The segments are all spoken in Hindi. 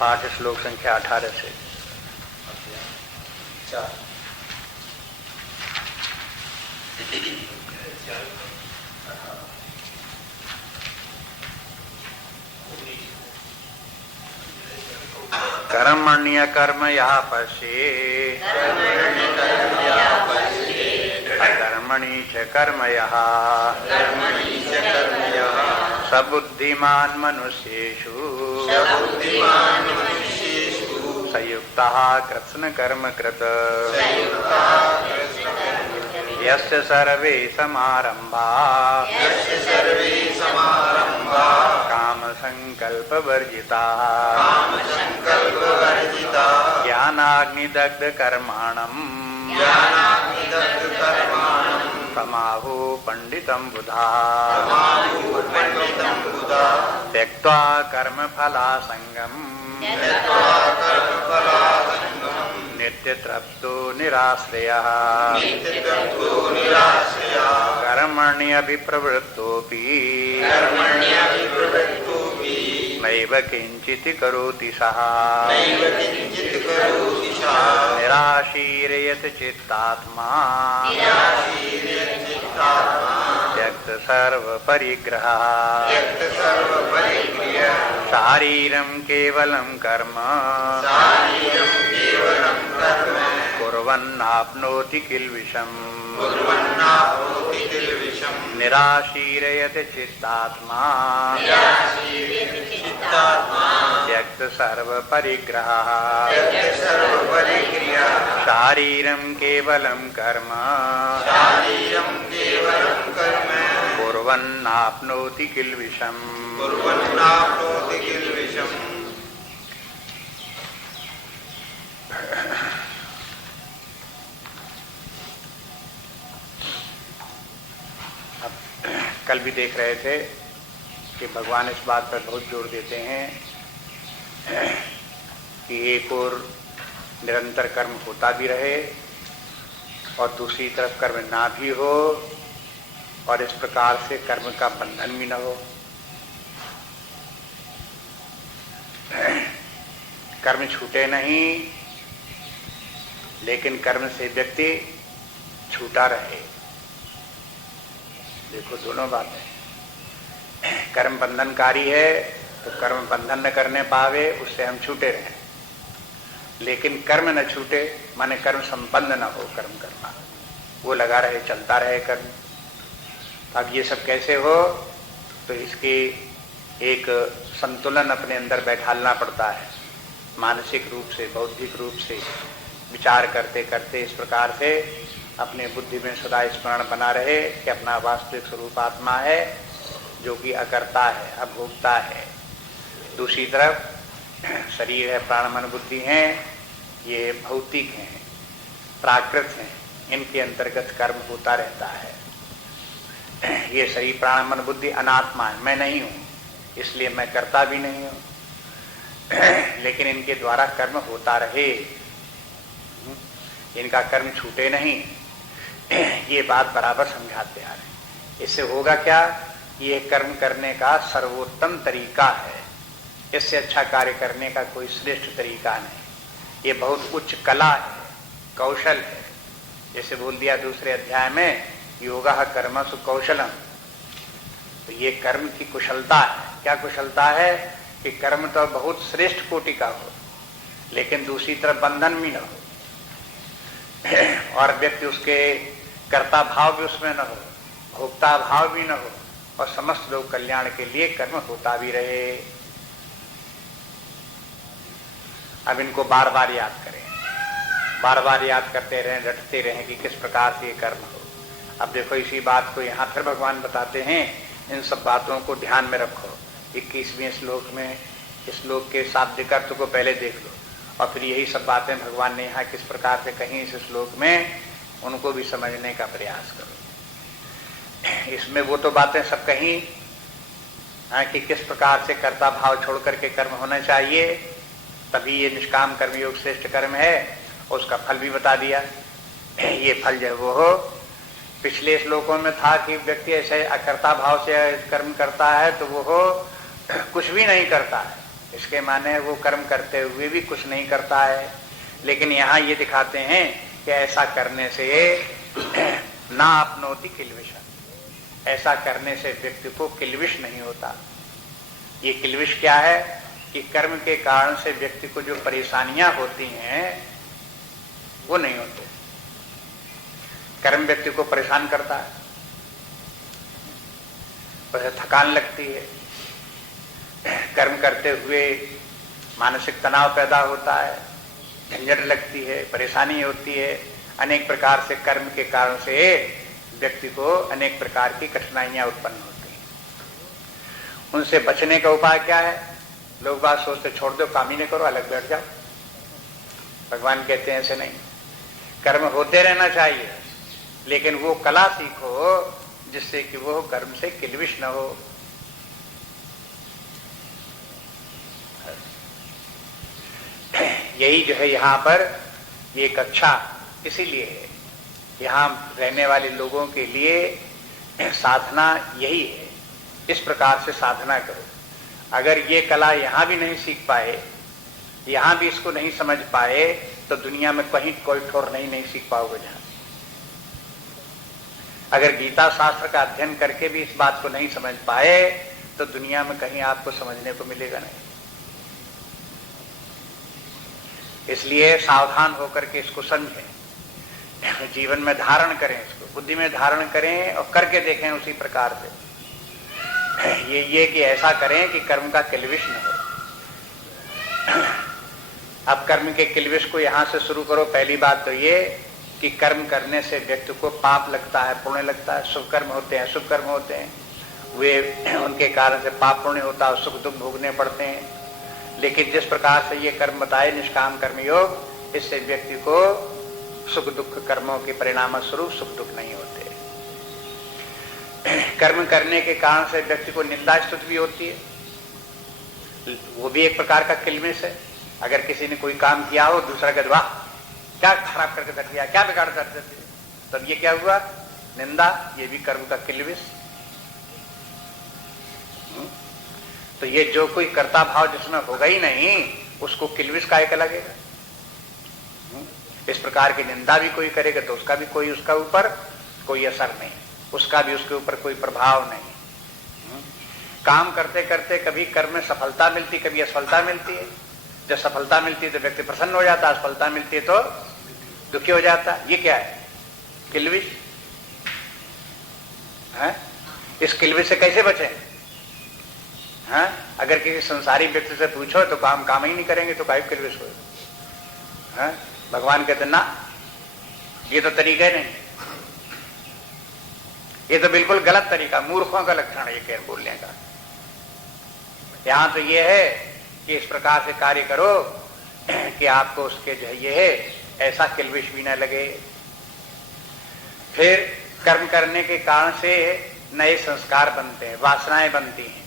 पाठ श्लोक संख्या 18 से 4। कर्मण्य कर्म यः पश्ये अकर्मणि च कर्म यः स बुद्धिमान् मनुष्येषु संयुक्तः कृत्स्न कर्म कृत यस्य सर्वे समारम्भाः काम संकल्प वर्जिताः ज्ञानाग्निदग्ध कर्माणम् समाहु पंडितं बुधाः त्यक्त्वा कर्मफलासंगम् नित्यतृप्तो निराश्रयः कर्मण्यभिप्रवृत्तोऽपि नैव किञ्चित् करोति सः निराशीरयत चित्तात्मा त्यक्त सर्वपरिग्रहः शारीरं केवलं कर्म कुर्वन्नाप्नोति किल्बिषम् निराशीरयत चित्तात्मा त्यक्त सर्वपरिग्रहः शारीरं केवलं कर्म कुर्वन्नाप्नोति किल्बिषम् कल भी देख रहे थे कि भगवान इस बात पर बहुत जोर देते हैं कि एक और निरंतर कर्म होता भी रहे और दूसरी तरफ कर्म ना भी हो और इस प्रकार से कर्म का बंधन भी न हो। कर्म छूटे नहीं लेकिन कर्म से व्यक्ति छूटा रहे। देखो दोनों बातें, कर्म बंधनकारी है तो कर्म बंधन न करने पावे, उससे हम छूटे रहें, लेकिन कर्म न छूटे माने कर्म संपन्न न हो, कर्म करना वो लगा रहे, चलता रहे कर्म। अब ये सब कैसे हो, तो इसके एक संतुलन अपने अंदर बैठालना पड़ता है। मानसिक रूप से, बौद्धिक रूप से विचार करते करते इस प्रकार से अपने बुद्धि में सदा स्मरण बना रहे कि अपना वास्तविक स्वरूप आत्मा है जो कि अकर्ता है, अभोक्ता है। दूसरी तरफ शरीर है, प्राण मन बुद्धि हैं, ये भौतिक हैं, प्राकृत हैं, इनके अंतर्गत कर्म होता रहता है। ये शरीर प्राण मन बुद्धि अनात्मा है, मैं नहीं हूँ, इसलिए मैं करता भी नहीं हूँ, लेकिन इनके द्वारा कर्म होता रहे, इनका कर्म छूटे नहीं, ये बात बराबर समझाते आ रहे। इससे होगा क्या, ये कर्म करने का सर्वोत्तम तरीका है, इससे अच्छा कार्य करने का कोई श्रेष्ठ तरीका नहीं। ये बहुत उच्च कला है, कौशल है। जैसे बोल दिया दूसरे अध्याय में, योगः कर्मसु कौशलम, तो ये कर्म की कुशलता है। क्या कुशलता है कि कर्म तो बहुत श्रेष्ठ कोटि का हो लेकिन दूसरी तरफ बंधन भी न हो और व्यक्ति उसके कर्ता भाव भी उसमें न हो, भोक्ता भाव भी न हो और समस्त लोग कल्याण के लिए कर्म होता भी रहे। अब इनको बार बार याद करें, बार बार याद करते रहें, रटते रहें कि किस प्रकार से ये कर्म हो। अब देखो इसी बात को यहाँ फिर भगवान बताते हैं, इन सब बातों को ध्यान में रखो। 21वें श्लोक में इस श्लोक के शाब्दिक अर्थ को पहले देख लो और फिर यही सब बातें भगवान ने यहाँ किस प्रकार से कहीं इस श्लोक में, उनको भी समझने का प्रयास करो। इसमें वो तो बातें सब कहीं कि किस प्रकार से कर्ता भाव छोड़ करके कर्म होना चाहिए, तभी ये निष्काम कर्मयोग श्रेष्ठ कर्म है, उसका फल भी बता दिया। ये फल जो वो हो पिछले श्लोकों में था कि व्यक्ति ऐसे अकर्ता भाव से कर्म करता है तो वो कुछ भी नहीं करता है, इसके माने वो कर्म करते हुए भी कुछ नहीं करता है। लेकिन यहाँ ये दिखाते हैं कि ऐसा करने से ना अपनोति किल्विषा, ऐसा करने से व्यक्ति को किल्विष नहीं होता। ये किल्विष क्या है कि कर्म के कारण से व्यक्ति को जो परेशानियां होती हैं वो नहीं होते। कर्म व्यक्ति को परेशान करता है, उसे थकान लगती है, कर्म करते हुए मानसिक तनाव पैदा होता है, झंझट लगती है, परेशानी होती है। अनेक प्रकार से कर्म के कारण से व्यक्ति को अनेक प्रकार की कठिनाइयां उत्पन्न होती हैं। उनसे बचने का उपाय क्या है? लोग बात सोचते छोड़ दो, काम ही नहीं करो, अलग बैठ जाओ। भगवान कहते हैं ऐसे नहीं, कर्म होते रहना चाहिए, लेकिन वो कला सीखो जिससे कि वो कर्म से किल्विष न हो। यही जो है यहाँ पर ये कक्षा इसीलिए है, यहाँ रहने वाले लोगों के लिए साधना यही है। इस प्रकार से साधना करो। अगर ये कला यहाँ भी नहीं सीख पाए, यहाँ भी इसको नहीं समझ पाए, तो दुनिया में कहीं कोई ठोर नहीं सीख पाओगे। जहाँ अगर गीता शास्त्र का अध्ययन करके भी इस बात को नहीं समझ पाए, तो दुनिया में कहीं आपको समझने को मिलेगा नहीं। इसलिए सावधान होकर के इसको समझें, जीवन में धारण करें, इसको बुद्धि में धारण करें और करके देखें उसी प्रकार से। ये कि ऐसा करें कि कर्म का किल्विष न हो। अब कर्म के किल्विष को यहां से शुरू करो। पहली बात तो ये कि कर्म करने से व्यक्ति को पाप लगता है, पुण्य लगता है। शुभ कर्म होते हैं, शुभ कर्म होते हैं, वे उनके कारण से पाप पुण्य होता है, सुख दुख भोगने पड़ते हैं। लेकिन जिस प्रकार से ये कर्म बताए निष्काम कर्म योग, इससे व्यक्ति को सुख दुख कर्मों के परिणाम स्वरूप सुख दुख नहीं होते। कर्म करने के कारण से व्यक्ति को निंदा स्तुति भी होती है, वो भी एक प्रकार का किल्विष है। अगर किसी ने कोई काम किया हो, दूसरा कहता वाह क्या खराब करके रख दिया, क्या बिगाड़ कर देते, तब ये क्या हुआ? निंदा। ये भी कर्म का किल्विष। तो ये जो कोई कर्ता भाव जिसमें होगा ही नहीं, उसको किल्विष काहे का लगेगा? इस प्रकार की निंदा भी कोई करेगा तो उसका भी कोई उसका ऊपर कोई असर नहीं, उसका भी उसके ऊपर कोई प्रभाव नहीं। काम करते करते कभी कर्म में सफलता मिलती, कभी असफलता मिलती है। जब सफलता मिलती है तो व्यक्ति प्रसन्न हो जाता है, असफलता मिलती है तो दुखी हो जाता है। ये क्या है? किल्विष है। इस किल्विष से कैसे बचे? हाँ, अगर किसी संसारी व्यक्ति से पूछो तो काम ही नहीं करेंगे तो काहे किल्विष हो? हाँ, भगवान कहते ना, ये तो तरीका ही नहीं, ये तो बिल्कुल गलत तरीका, मूर्खों का लक्षण ये कह बोलने का। यहां तो ये है कि इस प्रकार से कार्य करो कि आपको उसके जो है ये है ऐसा किल्विष भी न लगे। फिर कर्म करने के कारण से नए संस्कार बनते हैं, वासनाएं बनती हैं,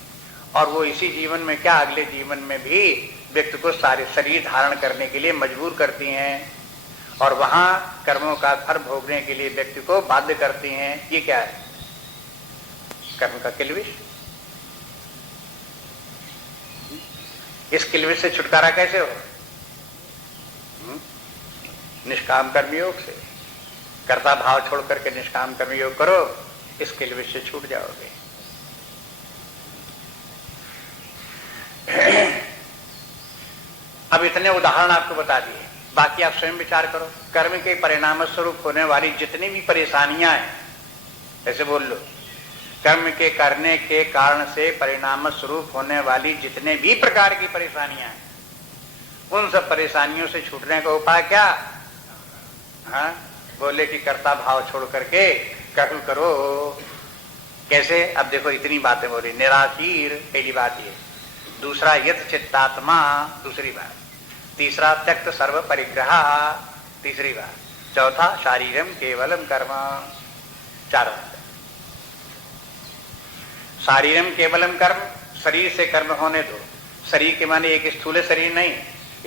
और वो इसी जीवन में क्या अगले जीवन में भी व्यक्ति को सारे शरीर धारण करने के लिए मजबूर करती हैं, और वहां कर्मों का फल भोगने के लिए व्यक्ति को बाध्य करती हैं। ये क्या है? कर्म का किल्विष। इस किल्विष से छुटकारा कैसे हो? निष्काम कर्मयोग से। कर्ता भाव छोड़ करके निष्काम कर्मयोग करो, इस किल्विष से छूट जाओगे। अब इतने उदाहरण आपको बता दिए, बाकी आप स्वयं विचार करो। कर्म के परिणाम स्वरूप होने वाली जितनी भी परेशानियां हैं, ऐसे बोल लो, कर्म के करने के कारण से परिणाम स्वरूप होने वाली जितने भी प्रकार की परेशानियां हैं, उन सब परेशानियों से छूटने का उपाय क्या? हाँ, बोले कि कर्ता भाव छोड़ करके कर्म करो। कैसे? अब देखो इतनी बातें बोली। निराशीर पहली बात ये, दूसरा यत चित्तात्मा दूसरी बात, तीसरा त्यक्त सर्व परिग्रह तीसरी बात, चौथा शारीरम केवलम कर्म चार बात। शारीरम केवलम कर्म, शरीर से कर्म होने दो। शरीर के माने एक स्थूल शरीर नहीं,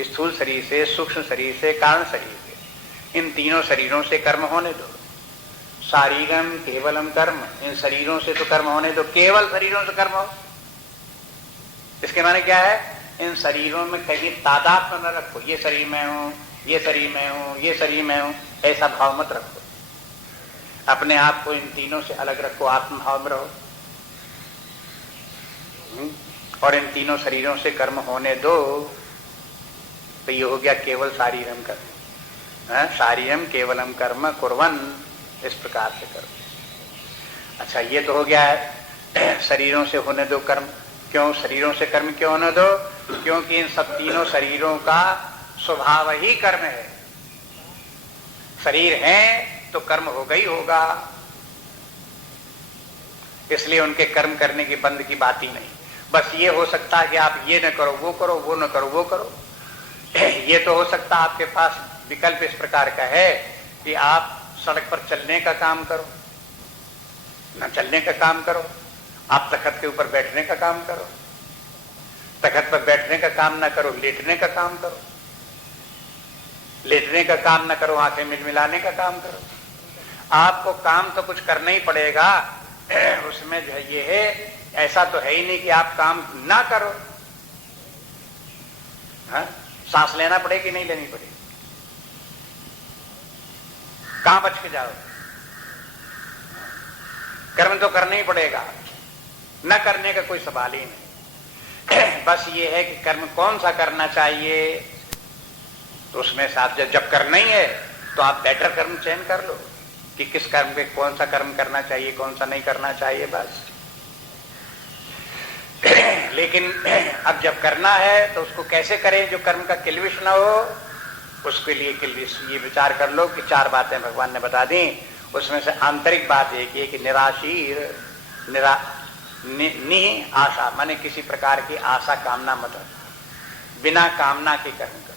स्थूल शरीर से, सूक्ष्म शरीर से, कारण शरीर से, इन तीनों शरीरों से कर्म होने दो। शारीरम केवलम कर्म, इन शरीरों से तो कर्म होने दो, केवल शरीरों से कर्म हो। इसके माने क्या है? इन शरीरों में कहीं तादाद न रखो, ये शरीर में हूं, ये शरीर में हूं, ये शरीर में हूं, ऐसा भाव मत रखो। अपने आप को इन तीनों से अलग रखो, आत्म भाव में रहो और इन तीनों शरीरों से कर्म होने दो। तो ये हो गया केवल शारीरम कर्म, शारीरम केवलम कर्म कुर्वन्, इस प्रकार से कर्म। अच्छा, ये तो हो गया शरीरों से होने दो कर्म। क्यों शरीरों से कर्म क्यों होने दो? क्योंकि इन सब तीनों शरीरों का स्वभाव ही कर्म है। शरीर है तो कर्म होगा ही होगा, इसलिए उनके कर्म करने की बंद की बात ही नहीं। बस ये हो सकता है कि आप ये न करो वो करो, वो न करो वो करो। ये तो हो सकता है आपके पास विकल्प इस प्रकार का है कि आप सड़क पर चलने का काम करो, न चलने का काम करो, आप तखत के ऊपर बैठने का काम करो, तखत पर बैठने का काम ना करो, लेटने का काम करो, लेटने का काम ना करो, आंखें मिलमिलाने का काम करो। आपको काम तो कुछ करना ही पड़ेगा, उसमें जो ये है, ऐसा तो है ही नहीं कि आप काम ना करो। हाँ? सांस लेना पड़ेगी नहीं लेनी पड़ेगी, कहां बच के जाओ? कर्म तो करना ही पड़ेगा, न करने का कोई सवाल ही नहीं। बस ये है कि कर्म कौन सा करना चाहिए, तो उसमें से आप जब करना ही है तो आप बेटर कर्म चयन कर लो कि किस कर्म पे कौन सा कर्म करना चाहिए, कौन सा नहीं करना चाहिए, बस। लेकिन अब जब करना है तो उसको कैसे करें जो कर्म का किल्विश ना हो? उसके लिए किल्विश ये विचार कर लो कि 4 बातें भगवान ने बता दी। उसमें से आंतरिक बात एक ये कि निराशीर निह आशा, माने किसी प्रकार की आशा कामना मत रखो, बिना कामना के कर्म करो।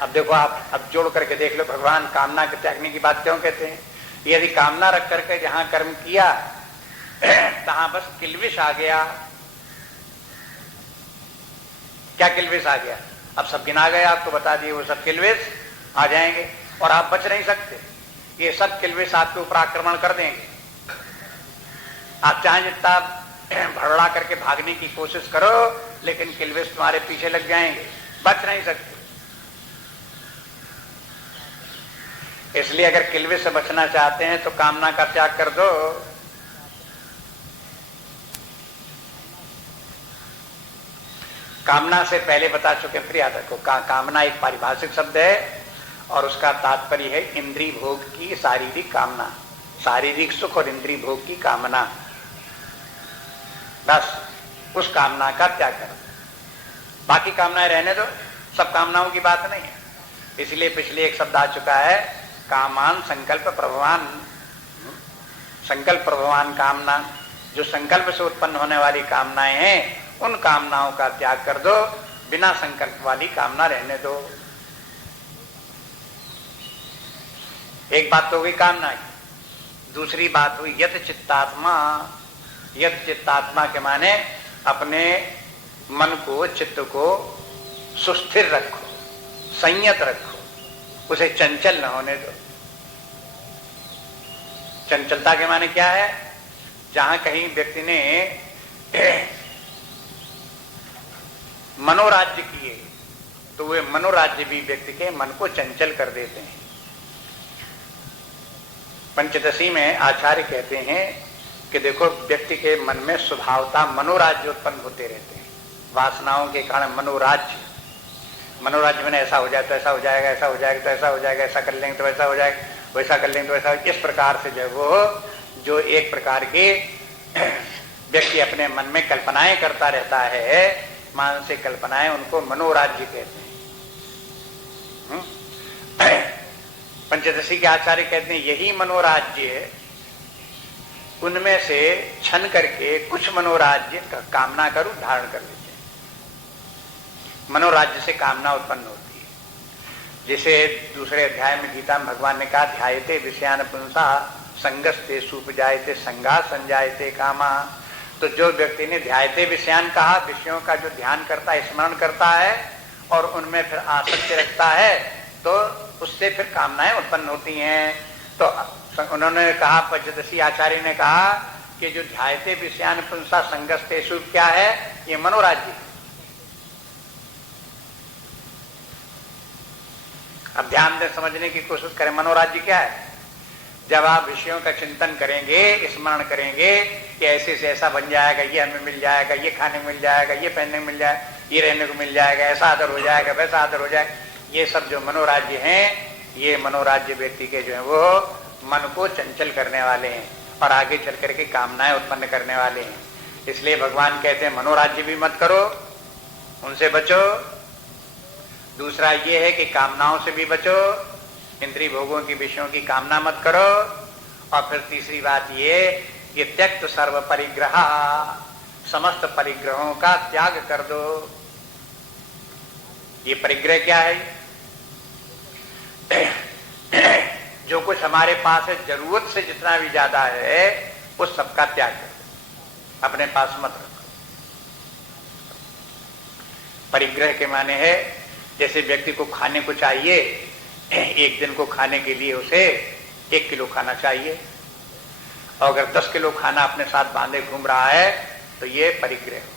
अब देखो, आप अब जोड़ करके देख लो, भगवान कामना के त्यागने की बात क्यों कहते हैं? यदि कामना रख करके जहां कर्म किया तहां बस किल्विश आ गया। क्या किल्विश आ गया? अब सब गिना गए, आपको बता दिए, वो सब किल्विश आ जाएंगे और आप बच नहीं सकते। ये सब किल्विश आपके ऊपर आक्रमण कर देंगे। आप चाहे जितना भड़ड़ा करके भागने की कोशिश करो, लेकिन किल्विश तुम्हारे पीछे लग जाएंगे, बच नहीं सकते। इसलिए अगर किल्विश से बचना चाहते हैं तो कामना का त्याग कर दो। कामना से पहले बता चुके हैं, फिर याद रखो, कामना एक पारिभाषिक शब्द है और उसका तात्पर्य है इंद्रिय भोग की शारीरिक कामना, शारीरिक सुख और इंद्रिय भोग की कामना। बस उस कामना का त्याग कर दो, बाकी कामनाएं रहने दो। सब कामनाओं की बात नहीं है। इसलिए पिछले एक शब्द आ चुका है, कामान संकल्प प्रभवान। संकल्प प्रभवान कामना, जो संकल्प से उत्पन्न होने वाली कामनाएं हैं, उन कामनाओं का त्याग कर दो, बिना संकल्प वाली कामना रहने दो। एक बात तो हुई कामना की। दूसरी बात हुई यत चित्तात्मा। यत चित्तात्मा के माने अपने मन को, चित्त को सुस्थिर रखो, संयत रखो, उसे चंचल न होने दो। चंचलता के माने क्या है? जहां कहीं व्यक्ति ने मनोराज्य किए तो वे मनोराज्य भी व्यक्ति के मन को चंचल कर देते हैं। पंचदशी में आचार्य कहते हैं कि देखो, व्यक्ति के मन में स्वभावता मनोराज्य उत्पन्न होते रहते हैं, वासनाओं के कारण मनोराज्य। मनोराज्य में ऐसा हो जाए तो ऐसा हो जाएगा, ऐसा हो जाएगा तो ऐसा हो जाएगा, ऐसा कर लेंगे तो वैसा हो जाएगा, वैसा कर लेंगे तो वैसा। इस प्रकार से जो वो जो एक प्रकार के व्यक्ति अपने मन में कल्पनाएं करता रहता है, मानसिक कल्पनाएं, उनको मनोराज्य कहते हैं। पंचदशी के आचार्य कहते हैं यही मनोराज्य है। उनमें से छन करके कुछ मनोराज्य का कामना का रूप धारण कर लेते हैं। मनोराज्य से कामना उत्पन्न होती है। जैसे दूसरे अध्याय में गीता में भगवान ने कहा, ध्यायते विषयान पुंसा संगस्ते सुपजायते संगा संजायते कामा। तो जो व्यक्ति ने ध्यायते विषयान कहा, विषयों का जो ध्यान करता है, स्मरण करता है और उनमें फिर आसक्ति रखता है, तो उससे फिर कामनाएं उत्पन्न होती हैं। तो उन्होंने कहा, पंचदशी आचार्य ने कहा कि जो ध्यायते विषयान पुंसा संगस्तेषु क्या है, ये मनोराज्य। अब ध्यान से समझने की कोशिश करें, मनोराज्य क्या है। जब आप विषयों का चिंतन करेंगे, स्मरण करेंगे कि ऐसे से ऐसा बन जाएगा, ये हमें मिल जाएगा, ये खाने मिल जाएगा, ये पहनने मिल जाएगा, ये रहने को मिल जाएगा, ऐसा आदर हो जाएगा, वैसा आदर हो जाएगा, ये सब जो मनोराज्य हैं, ये मनोराज्य व्यक्ति के जो है वो मन को चंचल करने वाले हैं और आगे चल करके कामनाएं उत्पन्न करने वाले हैं। इसलिए भगवान कहते हैं मनोराज्य भी मत करो, उनसे बचो। दूसरा ये है कि कामनाओं से भी बचो, इंद्रिय भोगों की विषयों की कामना मत करो। और फिर तीसरी बात ये कि त्यक्त सर्व परिग्रह, समस्त परिग्रहों का त्याग कर दो। ये परिग्रह क्या है? जो कुछ हमारे पास है, जरूरत से जितना भी ज्यादा है, उस सबका त्याग कर दो, अपने पास मत रखो। परिग्रह के माने है जैसे व्यक्ति को खाने को चाहिए, एक दिन को खाने के लिए उसे 1 किलो खाना चाहिए, और अगर 10 किलो खाना अपने साथ बांधे घूम रहा है तो ये परिग्रह हो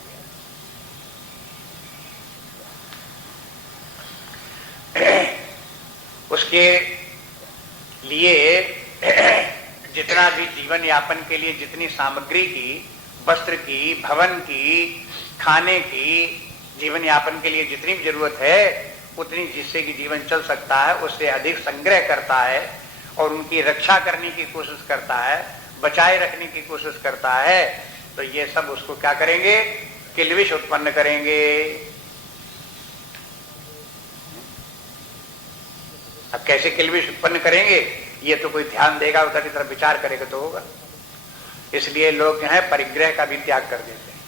गया। उसके लिए जितना भी जीवन यापन के लिए जितनी सामग्री की, वस्त्र की, भवन की, खाने की, जीवन यापन के लिए जितनी भी जरूरत है, उतनी जिससे कि जीवन चल सकता है, उससे अधिक संग्रह करता है और उनकी रक्षा करने की कोशिश करता है, बचाए रखने की कोशिश करता है, तो ये सब उसको क्या करेंगे? किल्विष उत्पन्न करेंगे। अब कैसे किल्विष उत्पन्न करेंगे, ये तो कोई ध्यान देगा, उधर की तरफ विचार करेगा तो होगा। इसलिए लोग जो है परिग्रह का भी त्याग कर देते हैं,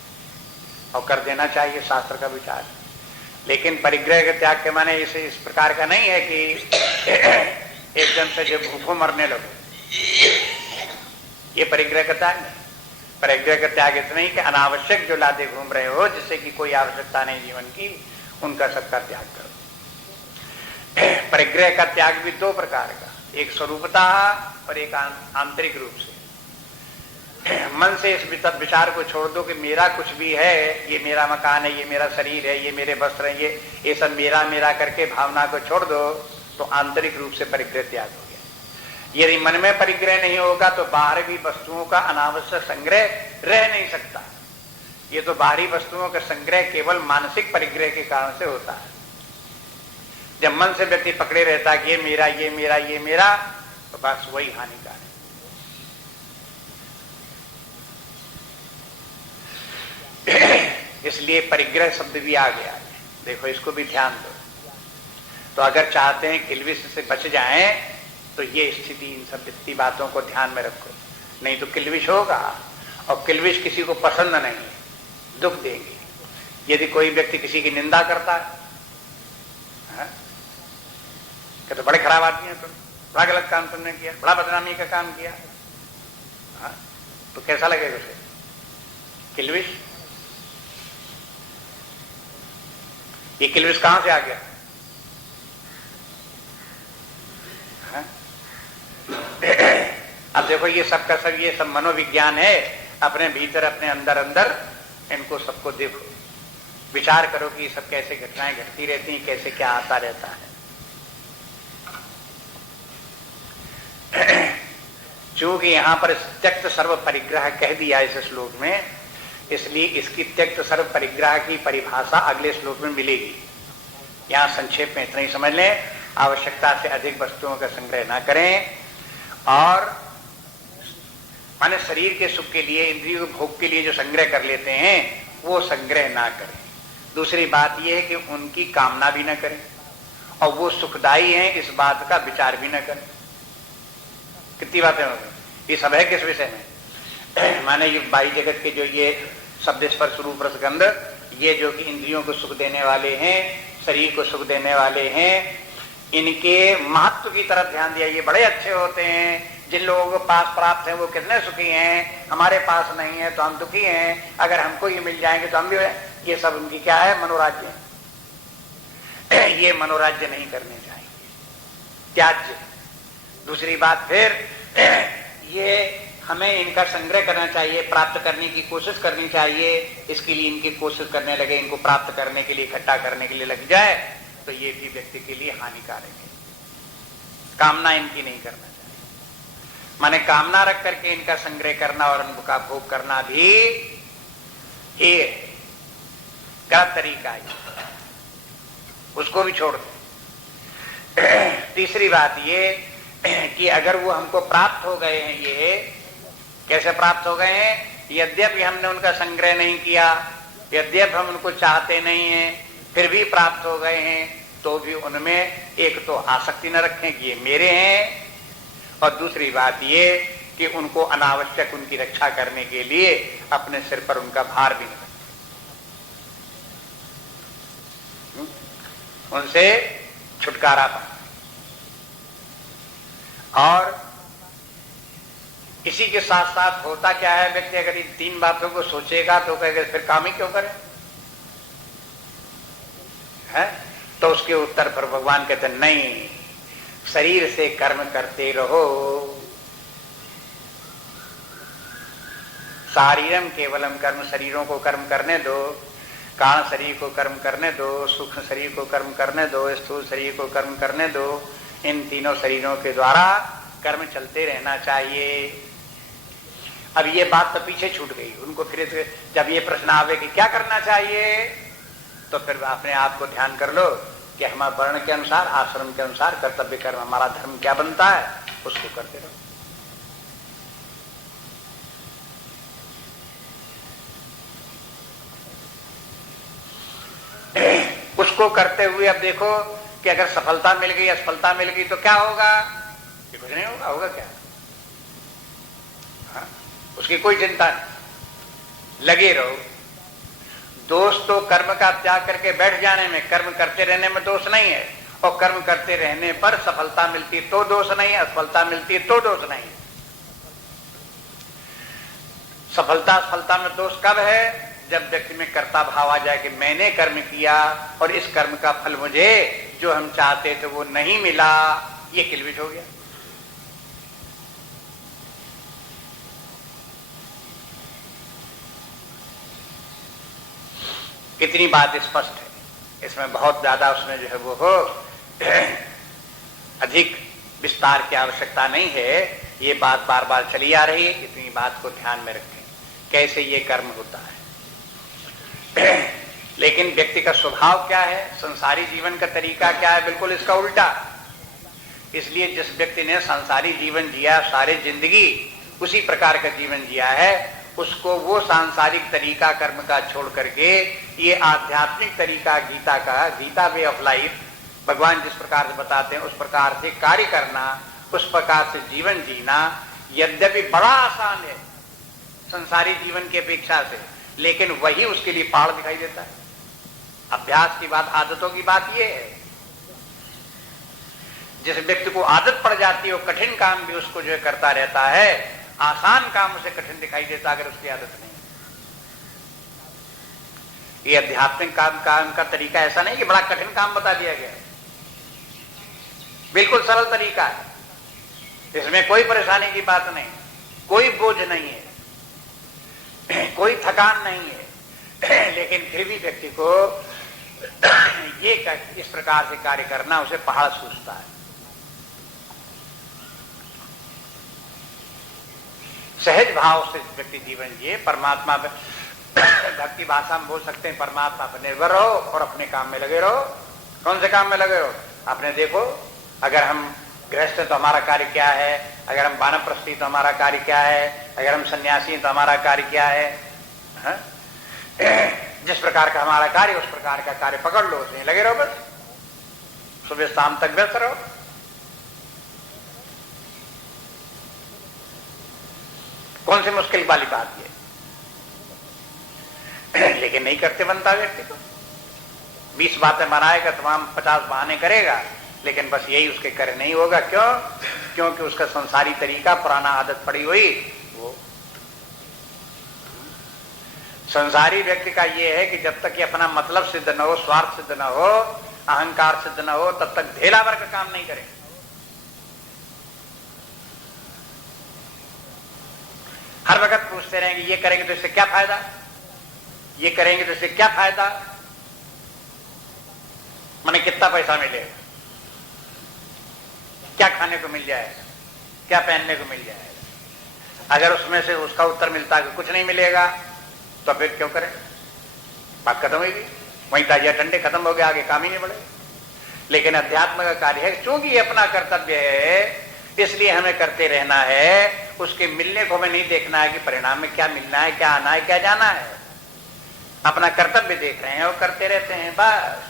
और कर देना चाहिए, शास्त्र का विचार। लेकिन परिग्रह के त्याग के माने इस प्रकार का नहीं है कि एकदम से जो भूखों मरने लगो, ये परिग्रह का त्याग नहीं। परिग्रह का त्याग इतना ही कि अनावश्यक जो लादे घूम रहे हो, जिससे कि कोई आवश्यकता नहीं जीवन की, उनका सबका त्याग करो। परिग्रह का त्याग भी 2 प्रकार का, एक स्वरूपता और एक आंतरिक रूप से। मन से इस विचार को छोड़ दो कि मेरा कुछ भी है, ये मेरा मकान है, ये मेरा शरीर है, ये मेरे वस्त्र है, ये सब मेरा मेरा करके भावना को छोड़ दो, तो आंतरिक रूप से परिग्रह त्याग हो गया। यदि मन में परिग्रह नहीं होगा तो बाहर की वस्तुओं का अनावश्यक संग्रह रह नहीं सकता। ये तो बाहरी वस्तुओं का संग्रह केवल मानसिक परिग्रह के कारण से होता है। जब मन से व्यक्ति पकड़े रहता है कि ये मेरा, ये मेरा, ये मेरा, तो बस वही हानिकारक। इसलिए परिग्रह शब्द भी आ गया है, देखो इसको भी ध्यान दो। तो अगर चाहते हैं किल्विष से बच जाएं, तो ये स्थिति, इन सब इतनी बातों को ध्यान में रखो, नहीं तो किल्विष होगा, और किल्विष किसी को पसंद नहीं, दुख देंगे। यदि कोई व्यक्ति किसी की निंदा करता है, तो बड़े खराब आदमी है तुम, बड़ा गलत काम तुमने किया, बड़ा बदनामी का काम किया, तो कैसा लगेगा उसे? किल्विष। ये किल्विष कहां से आ गया? अब देखो ये सब का सब, ये सब मनोविज्ञान है, अपने भीतर, अपने अंदर अंदर इनको सबको देखो, विचार करो कि ये सब कैसे घटनाएं घटती रहती हैं, कैसे क्या आता रहता है। चूंकि यहां पर त्यक्त सर्व परिग्रह कह दिया इस श्लोक में, इसलिए इसकी त्यक्त सर्व परिग्रह की परिभाषा अगले श्लोक में मिलेगी। यहां संक्षेप में इतना ही समझ लें, आवश्यकता से अधिक वस्तुओं का संग्रह ना करें, और माने शरीर के सुख के लिए, इंद्रियों के भोग के लिए जो संग्रह कर लेते हैं, वो संग्रह ना करें। दूसरी बात यह है कि उनकी कामना भी ना करें, और वो सुखदायी हैं इस बात का विचार भी ना करें। कितनी बातें हो गई? ये सब है किस विषय में? माने ये बाह्य जगत के जो ये शब्द स्पर्श रूप रस गंध, ये जो कि इंद्रियों को सुख देने वाले हैं, शरीर को सुख देने वाले हैं, इनके महत्व की तरफ ध्यान दिया। ये बड़े अच्छे होते हैं, जिन लोगों को पास प्राप्त है वो कितने सुखी हैं, हमारे पास नहीं है तो हम दुखी हैं, अगर हमको ये मिल जाएंगे तो हम भी, ये सब उनकी क्या है? मनोराज्य। ये मनोराज्य नहीं करने चाहिए, त्याज्य। दूसरी बात फिर, ये हमें इनका संग्रह करना चाहिए, प्राप्त करने की कोशिश करनी चाहिए, इसके लिए इनकी कोशिश करने लगे, इनको प्राप्त करने के लिए, इकट्ठा करने के लिए लग जाए, तो ये भी व्यक्ति के लिए हानिकारक है। कामना इनकी नहीं करना चाहिए। माने कामना रख करके इनका संग्रह करना और उनका भोग करना भी ये गलत तरीका है, उसको भी छोड़ दे। तीसरी बात ये कि अगर वो हमको प्राप्त हो गए हैं, ये कैसे प्राप्त हो गए हैं? यद्यपि हमने उनका संग्रह नहीं किया, यद्यपि हम उनको चाहते नहीं हैं, फिर भी प्राप्त हो गए हैं, तो भी उनमें एक तो आसक्ति न रखें कि ये मेरे हैं, और दूसरी बात ये कि उनको अनावश्यक उनकी रक्षा करने के लिए अपने सिर पर उनका भार भी न रखें, उनसे छुटकारा पाए। और इसी के साथ साथ होता क्या है, व्यक्ति अगर इन तीन बातों को सोचेगा तो कहेगा फिर काम ही क्यों करें, है? तो उसके उत्तर पर भगवान कहते हैं नहीं, शरीर से कर्म करते रहो, शारीरम केवलम कर्म, शरीरों को कर्म करने दो, कारण शरीर को कर्म करने दो, सूक्ष्म शरीर को कर्म करने दो, स्थूल शरीर को कर्म करने दो। इन तीनों शरीरों के द्वारा कर्म चलते रहना चाहिए। अब ये बात तो पीछे छूट गई उनको, फिर जब ये प्रश्न आवे कि क्या करना चाहिए, तो फिर अपने आप को ध्यान कर लो कि हमारे वर्ण के अनुसार, आश्रम के अनुसार कर्तव्य कर्म, हमारा धर्म क्या बनता है, उसको करते रहो। उसको करते हुए अब देखो कि अगर सफलता मिल गई, असफलता मिल गई तो क्या होगा? कि कुछ नहीं होगा। होगा क्या? हाँ? उसकी कोई चिंता नहीं, लगे रहो। दोष तो कर्म का त्याग करके बैठ जाने में, कर्म करते रहने में दोष नहीं है, और कर्म करते रहने पर सफलता मिलती तो दोष नहीं है, असफलता मिलती तो दोष नहीं है। सफलता असफलता में दोष कब है? जब व्यक्ति में कर्ता भाव आ जाए कि मैंने कर्म किया और इस कर्म का फल मुझे जो हम चाहते थे वो नहीं मिला, ये किलबिट हो गया। इतनी बात स्पष्ट है, इसमें बहुत ज्यादा उसमें जो है वो हो अधिक विस्तार की आवश्यकता नहीं है। ये बात बार बार चली आ रही है, इतनी बात को ध्यान में रखें कैसे ये कर्म होता है। लेकिन व्यक्ति का स्वभाव क्या है, संसारी जीवन का तरीका क्या है? बिल्कुल इसका उल्टा। इसलिए जिस व्यक्ति ने संसारी जीवन जिया, सारे जिंदगी उसी प्रकार का जीवन जिया है, उसको वो सांसारिक तरीका कर्म का छोड़ करके ये आध्यात्मिक तरीका गीता का, गीता वे ऑफ लाइफ, भगवान जिस प्रकार से बताते हैं उस प्रकार से कार्य करना, उस प्रकार से जीवन जीना, यद्यपि बड़ा आसान है संसारी जीवन की अपेक्षा से, लेकिन वही उसके लिए पहाड़ दिखाई देता है। अभ्यास की बात, आदतों की बात यह है। जिस व्यक्ति को आदत पड़ जाती है वो कठिन काम भी उसको जो है करता रहता है, आसान काम उसे कठिन दिखाई देता अगर उसकी आदत नहीं। ये आध्यात्मिक काम का तरीका ऐसा नहीं कि बड़ा कठिन काम बता दिया गया, बिल्कुल सरल तरीका है, इसमें कोई परेशानी की बात नहीं, कोई बोझ नहीं है, कोई थकान नहीं है, लेकिन फिर भी व्यक्ति को ये इस प्रकार से कार्य करना उसे पहाड़ सूझता है। सहज भाव से व्यक्ति जीवन जिए, परमात्मा भक्ति भाषा में बोल सकते हैं, परमात्मा पर निर्भर रहो और अपने काम में लगे रहो। कौन से काम में लगे रहो? आपने देखो, अगर हम गृहस्थ हैं तो हमारा कार्य क्या है, अगर हम वानप्रस्थी तो हमारा कार्य क्या है, अगर हम सन्यासी हैं तो हमारा कार्य क्या है, हा? जिस प्रकार का हमारा कार्य उस प्रकार का कार्य पकड़ लो, उसमें लगे रहो, बस सुबह शाम तक व्यस्त रहो। कौन सी मुश्किल वाली बात ये? लेकिन नहीं करते बनता व्यक्ति को। 20 बातें बनाएगा, तमाम 50 बहाने करेगा, लेकिन बस यही उसके करे नहीं होगा। क्यों? क्योंकि उसका संसारी तरीका, पुराना आदत पड़ी हुई वो। संसारी व्यक्ति का ये है कि जब तक ये अपना मतलब सिद्ध न हो, स्वार्थ सिद्ध न हो, अहंकार सिद्ध न हो, तब तक ढेला भर का काम नहीं करेगा। हर वक्त पूछते रहेंगे ये करेंगे तो इससे क्या फायदा, ये करेंगे तो इससे क्या फायदा, माने कितना पैसा मिलेगा, क्या खाने को मिल जाएगा, क्या पहनने को मिल जाएगा। अगर उसमें से उसका उत्तर मिलता है कि कुछ नहीं मिलेगा तो फिर क्यों करें, बात खत्म होगी, वहीं ताजिया ठंडे खत्म हो गया, आगे काम ही नहीं बढ़े। लेकिन अध्यात्म का कार्य है, चूंकि ये अपना कर्तव्य है इसलिए हमें करते रहना है। उसके मिलने को हमें नहीं देखना है कि परिणाम में क्या मिलना है, क्या आना है, क्या जाना है। अपना कर्तव्य देख रहे हैं और करते रहते हैं बस।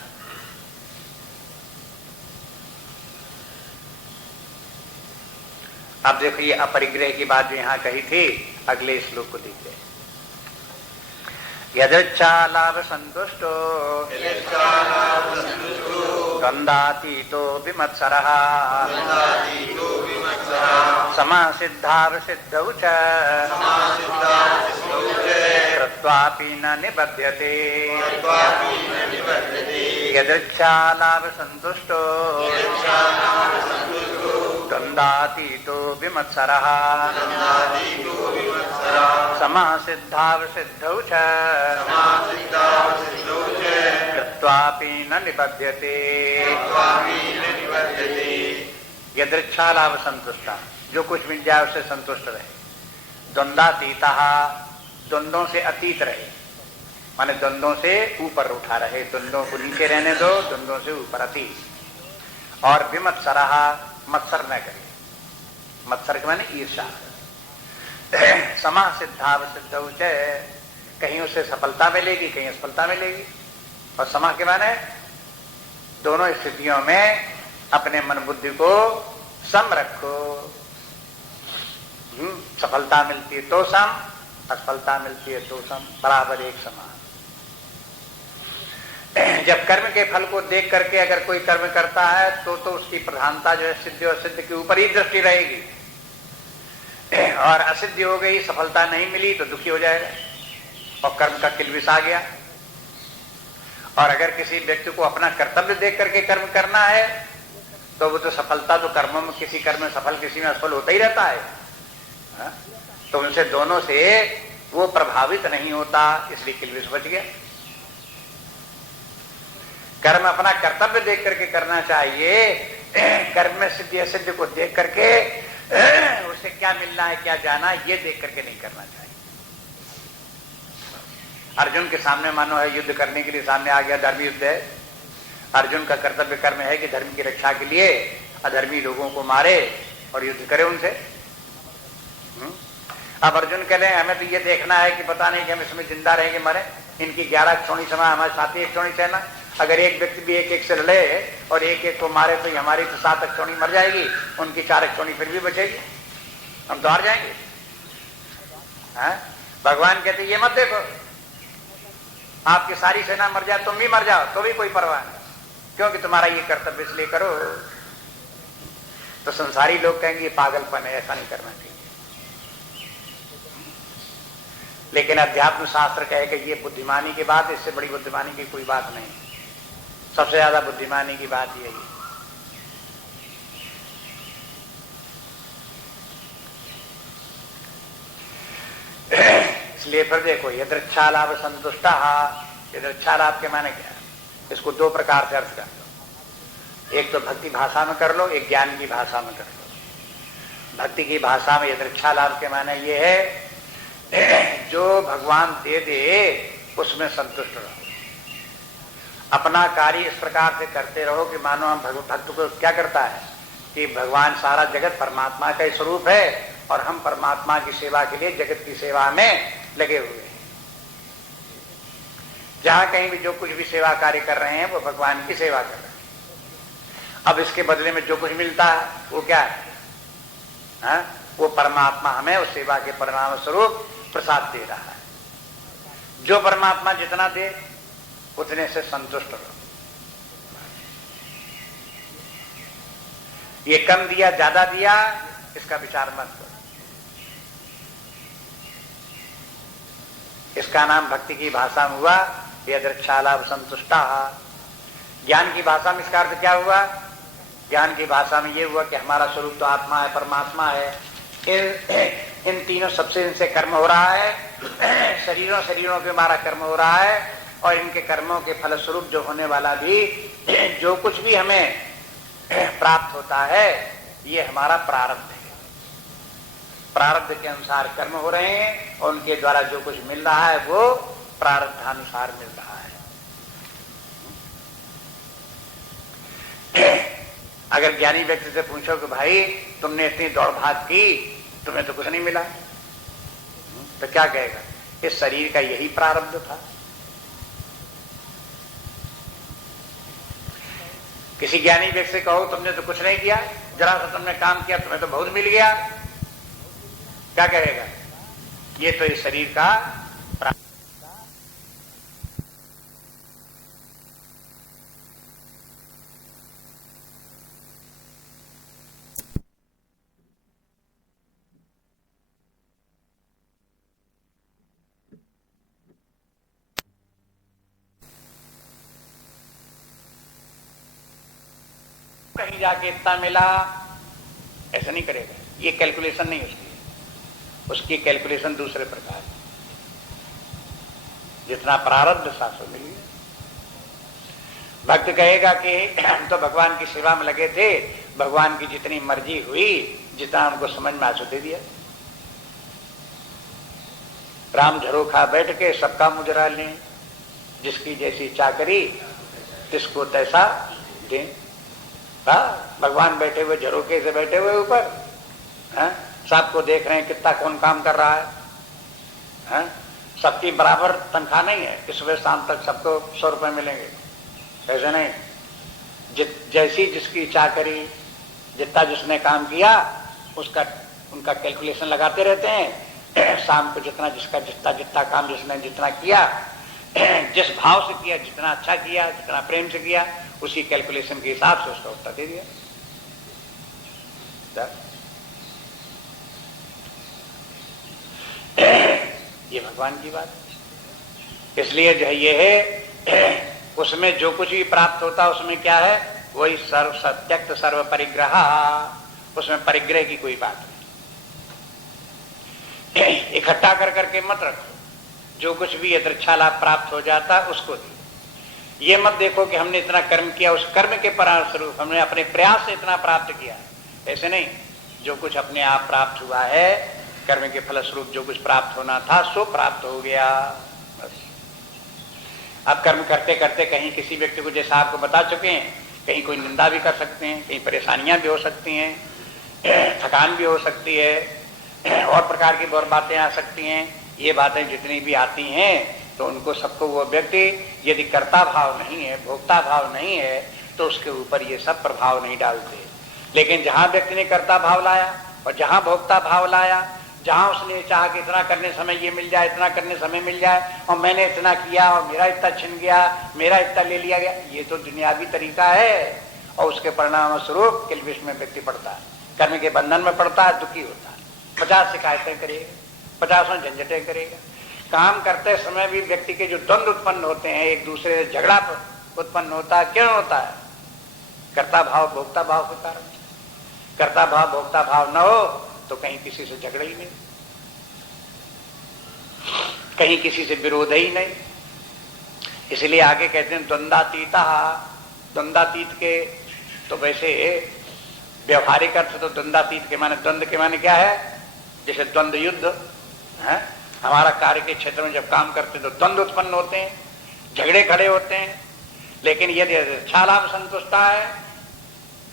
अब देखो ये अपरिग्रह की बात जो यहां कही थी, अगले श्लोक को देखिए। यदृच्छा लाभ संतुष्टो द्वंदातीतो विमत्सरः समासिद्धावसिद्धौ च कृत्वापि न निबध्यते। यदृच्छा लाभ संतुष्टो द्वंदातीतो विमत्सरः समासिद्धावसिद्धौ च कृत्वापि न निबध्यते। यदृच्छा लाभ संतुष्टा, जो कुछ मिल जाए उससे संतुष्ट रहे। द्वंदातीता, द्वंद्वों से अतीत रहे, माने द्वंद्वों से ऊपर उठा रहे, द्वंद्वों को नीचे रहने दो, द्वंद्वों से ऊपर अतीत। और विमत्सरः, मत्सर न करे, मत्सर के माने ईर्षा। समासिद्धावसिद्धौ च, कहीं उसे सफलता मिलेगी कहीं असफलता मिलेगी। और समा के माने दोनों स्थितियों में अपने मन बुद्धि को सम रखो। सफलता मिलती है तो सम, असफलता मिलती है तो सम, बराबर एक समान। जब कर्म के फल को देख करके अगर कोई कर्म करता है तो उसकी प्रधानता जो है सिद्ध और सिद्ध के ऊपर ही दृष्टि रहेगी, और असिद्धि हो गई, सफलता नहीं मिली तो दुखी हो जाएगा और कर्म का किलबिश आ गया। और अगर किसी व्यक्ति को अपना कर्तव्य देख करके कर्म करना है तो वो तो सफलता तो कर्मों में, किसी कर्म में सफल किसी में असफल होता ही रहता है। तो उनसे दोनों से वो प्रभावित नहीं होता, इसलिए किलबिश बच गया। कर्म अपना कर्तव्य देख करके करना चाहिए, कर्म में सिद्धि असिद्धि को देख करके उसे क्या मिलना है क्या जाना है ये देख करके नहीं करना चाहिए। अर्जुन के सामने मानो है युद्ध करने के लिए सामने आ गया, धर्म युद्ध है, अर्जुन का कर्तव्य कर्म है कि धर्म की रक्षा के लिए अधर्मी लोगों को मारे और युद्ध करे उनसे। अब अर्जुन कह रहे हैं हमें तो ये देखना है कि पता नहीं कि हम इसमें जिंदा रहेंगे मरे, इनकी 11 क्षोणी समय हमारे साथी एक क्षोणी सेना, अगर एक व्यक्ति भी एक एक से लड़े और एक एक को मारे तो हमारी तो 7 क्षोणी मर जाएगी, उनकी 4 क्षोणी फिर भी बचेगी, हम तो हार जाएंगे। भगवान कहते ये मत देखो, आपकी सारी सेना मर जाए तुम भी मर जाओ तो भी कोई परवाह नहीं, क्योंकि तुम्हारा ये कर्तव्य इसलिए करो। तो संसारी लोग कहेंगे ये पागलपन है, ऐसा नहीं करना चाहिए। लेकिन अध्यात्म शास्त्र कहे कि ये बुद्धिमानी की बात, इससे बड़ी बुद्धिमानी की कोई बात नहीं। सबसे ज्यादा बुद्धिमानी की बात यही है। इसलिए फिर देखो यदृच्छा लाभ संतुष्टा, यदृच्छा लाभ के माने क्या है, इसको 2 प्रकार से अर्थ कर लो। एक तो भक्ति भाषा में कर लो, एक ज्ञान की भाषा में कर लो। भक्ति की भाषा में यदृच्छा लाभ के माने ये है जो भगवान दे दे उसमें संतुष्ट रहो, अपना कार्य इस प्रकार से करते रहो कि मानो हम भक्त को क्या करता है कि भगवान सारा जगत परमात्मा का ही स्वरूप है और हम परमात्मा की सेवा के लिए जगत की सेवा में लगे हुए हैं। जहां कहीं भी जो कुछ भी सेवा कार्य कर रहे हैं वो भगवान की सेवा कर रहे हैं। अब इसके बदले में जो कुछ मिलता है वो क्या है? वो परमात्मा हमें उस सेवा के परिणाम स्वरूप प्रसाद दे रहा है। जो परमात्मा जितना दे उतने से संतुष्ट रहो। ये कम दिया ज्यादा दिया इसका विचार मत करो। इसका नाम भक्ति की भाषा में हुआ यदृच्छालाभ संतुष्टा। ज्ञान की भाषा में इसका अर्थ क्या हुआ? ज्ञान की भाषा में ये हुआ कि हमारा स्वरूप तो आत्मा है, परमात्मा है, इन तीनों सबसे इनसे कर्म हो रहा है, शरीरों के हमारा कर्म हो रहा है, और इनके कर्मों के फलस्वरूप जो होने वाला भी जो कुछ भी हमें प्राप्त होता है ये हमारा प्रारब्ध है। प्रारब्ध के अनुसार कर्म हो रहे हैं और उनके द्वारा जो कुछ मिल रहा है वो प्रारब्धानुसार मिल रहा है। अगर ज्ञानी व्यक्ति से पूछो कि भाई तुमने इतनी दौड़ भाग की, तुम्हें तो कुछ नहीं मिला, तो क्या कहेगा? इस शरीर का यही प्रारब्ध था। किसी ज्ञानी व्यक्ति से कहो तुमने तो कुछ नहीं किया, जरा सा तुमने काम किया, तुम्हें तो बहुत मिल गया, क्या कहेगा? ये तो इस शरीर का प्रारब्ध। कहीं जाके इतना मिला ऐसा नहीं करेगा, ये कैलकुलेशन नहीं उसकी कैलकुलेशन दूसरे प्रकार। जितना प्रारब्ध सासो मिल गया। भक्त कहेगा कि हम तो भगवान की सेवा में लगे थे, भगवान की जितनी मर्जी हुई, जितना हमको समझ में आंसू दे दिया। राम झरोखा बैठ के सबका मुजरा लें, जिसकी जैसी चाकरी तिसको तैसा दें। भगवान बैठे हुए झरोके से बैठे हुए ऊपर, सबको देख रहे हैं कितना कौन काम कर रहा है, सबकी बराबर तनख्वाह नहीं है कि सुबह शाम तक सबको 100 रुपए मिलेंगे, ऐसे नहीं। जैसी जिसकी चाकरी, जितना जिसने काम किया उसका उनका कैलकुलेशन लगाते रहते हैं। शाम को जितना जिसका जितना काम जिसने जितना किया, जिस भाव से किया, जितना अच्छा किया, जितना प्रेम से किया, उसी कैलकुलेशन के हिसाब से उसका उत्तर दे दिया। ये भगवान की बात है। इसलिए जो है ये है, उसमें जो कुछ भी प्राप्त होता है उसमें क्या है, वही सर्व सत्यक्त सर्व परिग्रह, उसमें परिग्रह की कोई बात नहीं। इकट्ठा कर करके मत रखो, जो कुछ भी यदृच्छा लाभ प्राप्त हो जाता है उसको दो। ये मत देखो कि हमने इतना कर्म किया, उस कर्म के परिणामस्वरूप हमने अपने प्रयास से इतना प्राप्त किया, ऐसे नहीं। जो कुछ अपने आप प्राप्त हुआ है, कर्म के फलस्वरूप जो कुछ प्राप्त होना था सो प्राप्त हो गया, बस। अब कर्म करते करते कहीं किसी व्यक्ति को, जैसा आपको बता चुके हैं, कहीं कोई निंदा भी कर सकते हैं, कहीं परेशानियां भी हो सकती हैं, थकान भी हो सकती है, और प्रकार की बहुत बातें आ सकती हैं। ये बातें जितनी भी आती हैं तो उनको सबको वो व्यक्ति यदि कर्ता भाव नहीं है, भोक्ता भाव नहीं है, तो उसके ऊपर ये सब प्रभाव नहीं डालते। लेकिन जहां व्यक्ति ने कर्ता भाव लाया और जहां भोक्ता भाव लाया, जहां उसने चाहा कि इतना करने समय ये मिल जाए, इतना करने समय मिल जाए, और मैंने इतना किया और मेरा इतना छिन गया, मेरा इतना ले लिया गया, ये तो दुनियावी तरीका है। और उसके परिणाम स्वरूप किलबिश में व्यक्ति पड़ता है, कर्म के बंधन में पड़ता है, दुखी होता है, 50 शिकायतें करेगा, 50 झंझटें करेगा। काम करते समय भी व्यक्ति के जो द्वंद उत्पन्न होते हैं, एक दूसरे से झगड़ा उत्पन्न होता है, क्यों होता है? कर्ता भाव भोक्ता भाव के कारण। कर्ता भाव भोक्ता भाव न हो तो कहीं किसी से झगड़ा ही नहीं, कहीं किसी से विरोध ही नहीं। इसलिए आगे कहते हैं द्वंद्वातीता। द्वंद्वातीत के तो वैसे व्यवहारिक अर्थ तो द्वंद्वातीत के माने, द्वंद्व के माने क्या है? जैसे द्वंद्व युद्ध है, हमारा कार्य के क्षेत्र में जब काम करते तो द्वंद्व उत्पन्न होते हैं, झगड़े खड़े होते हैं। लेकिन यदि अच्छा लाभ संतुष्टा है,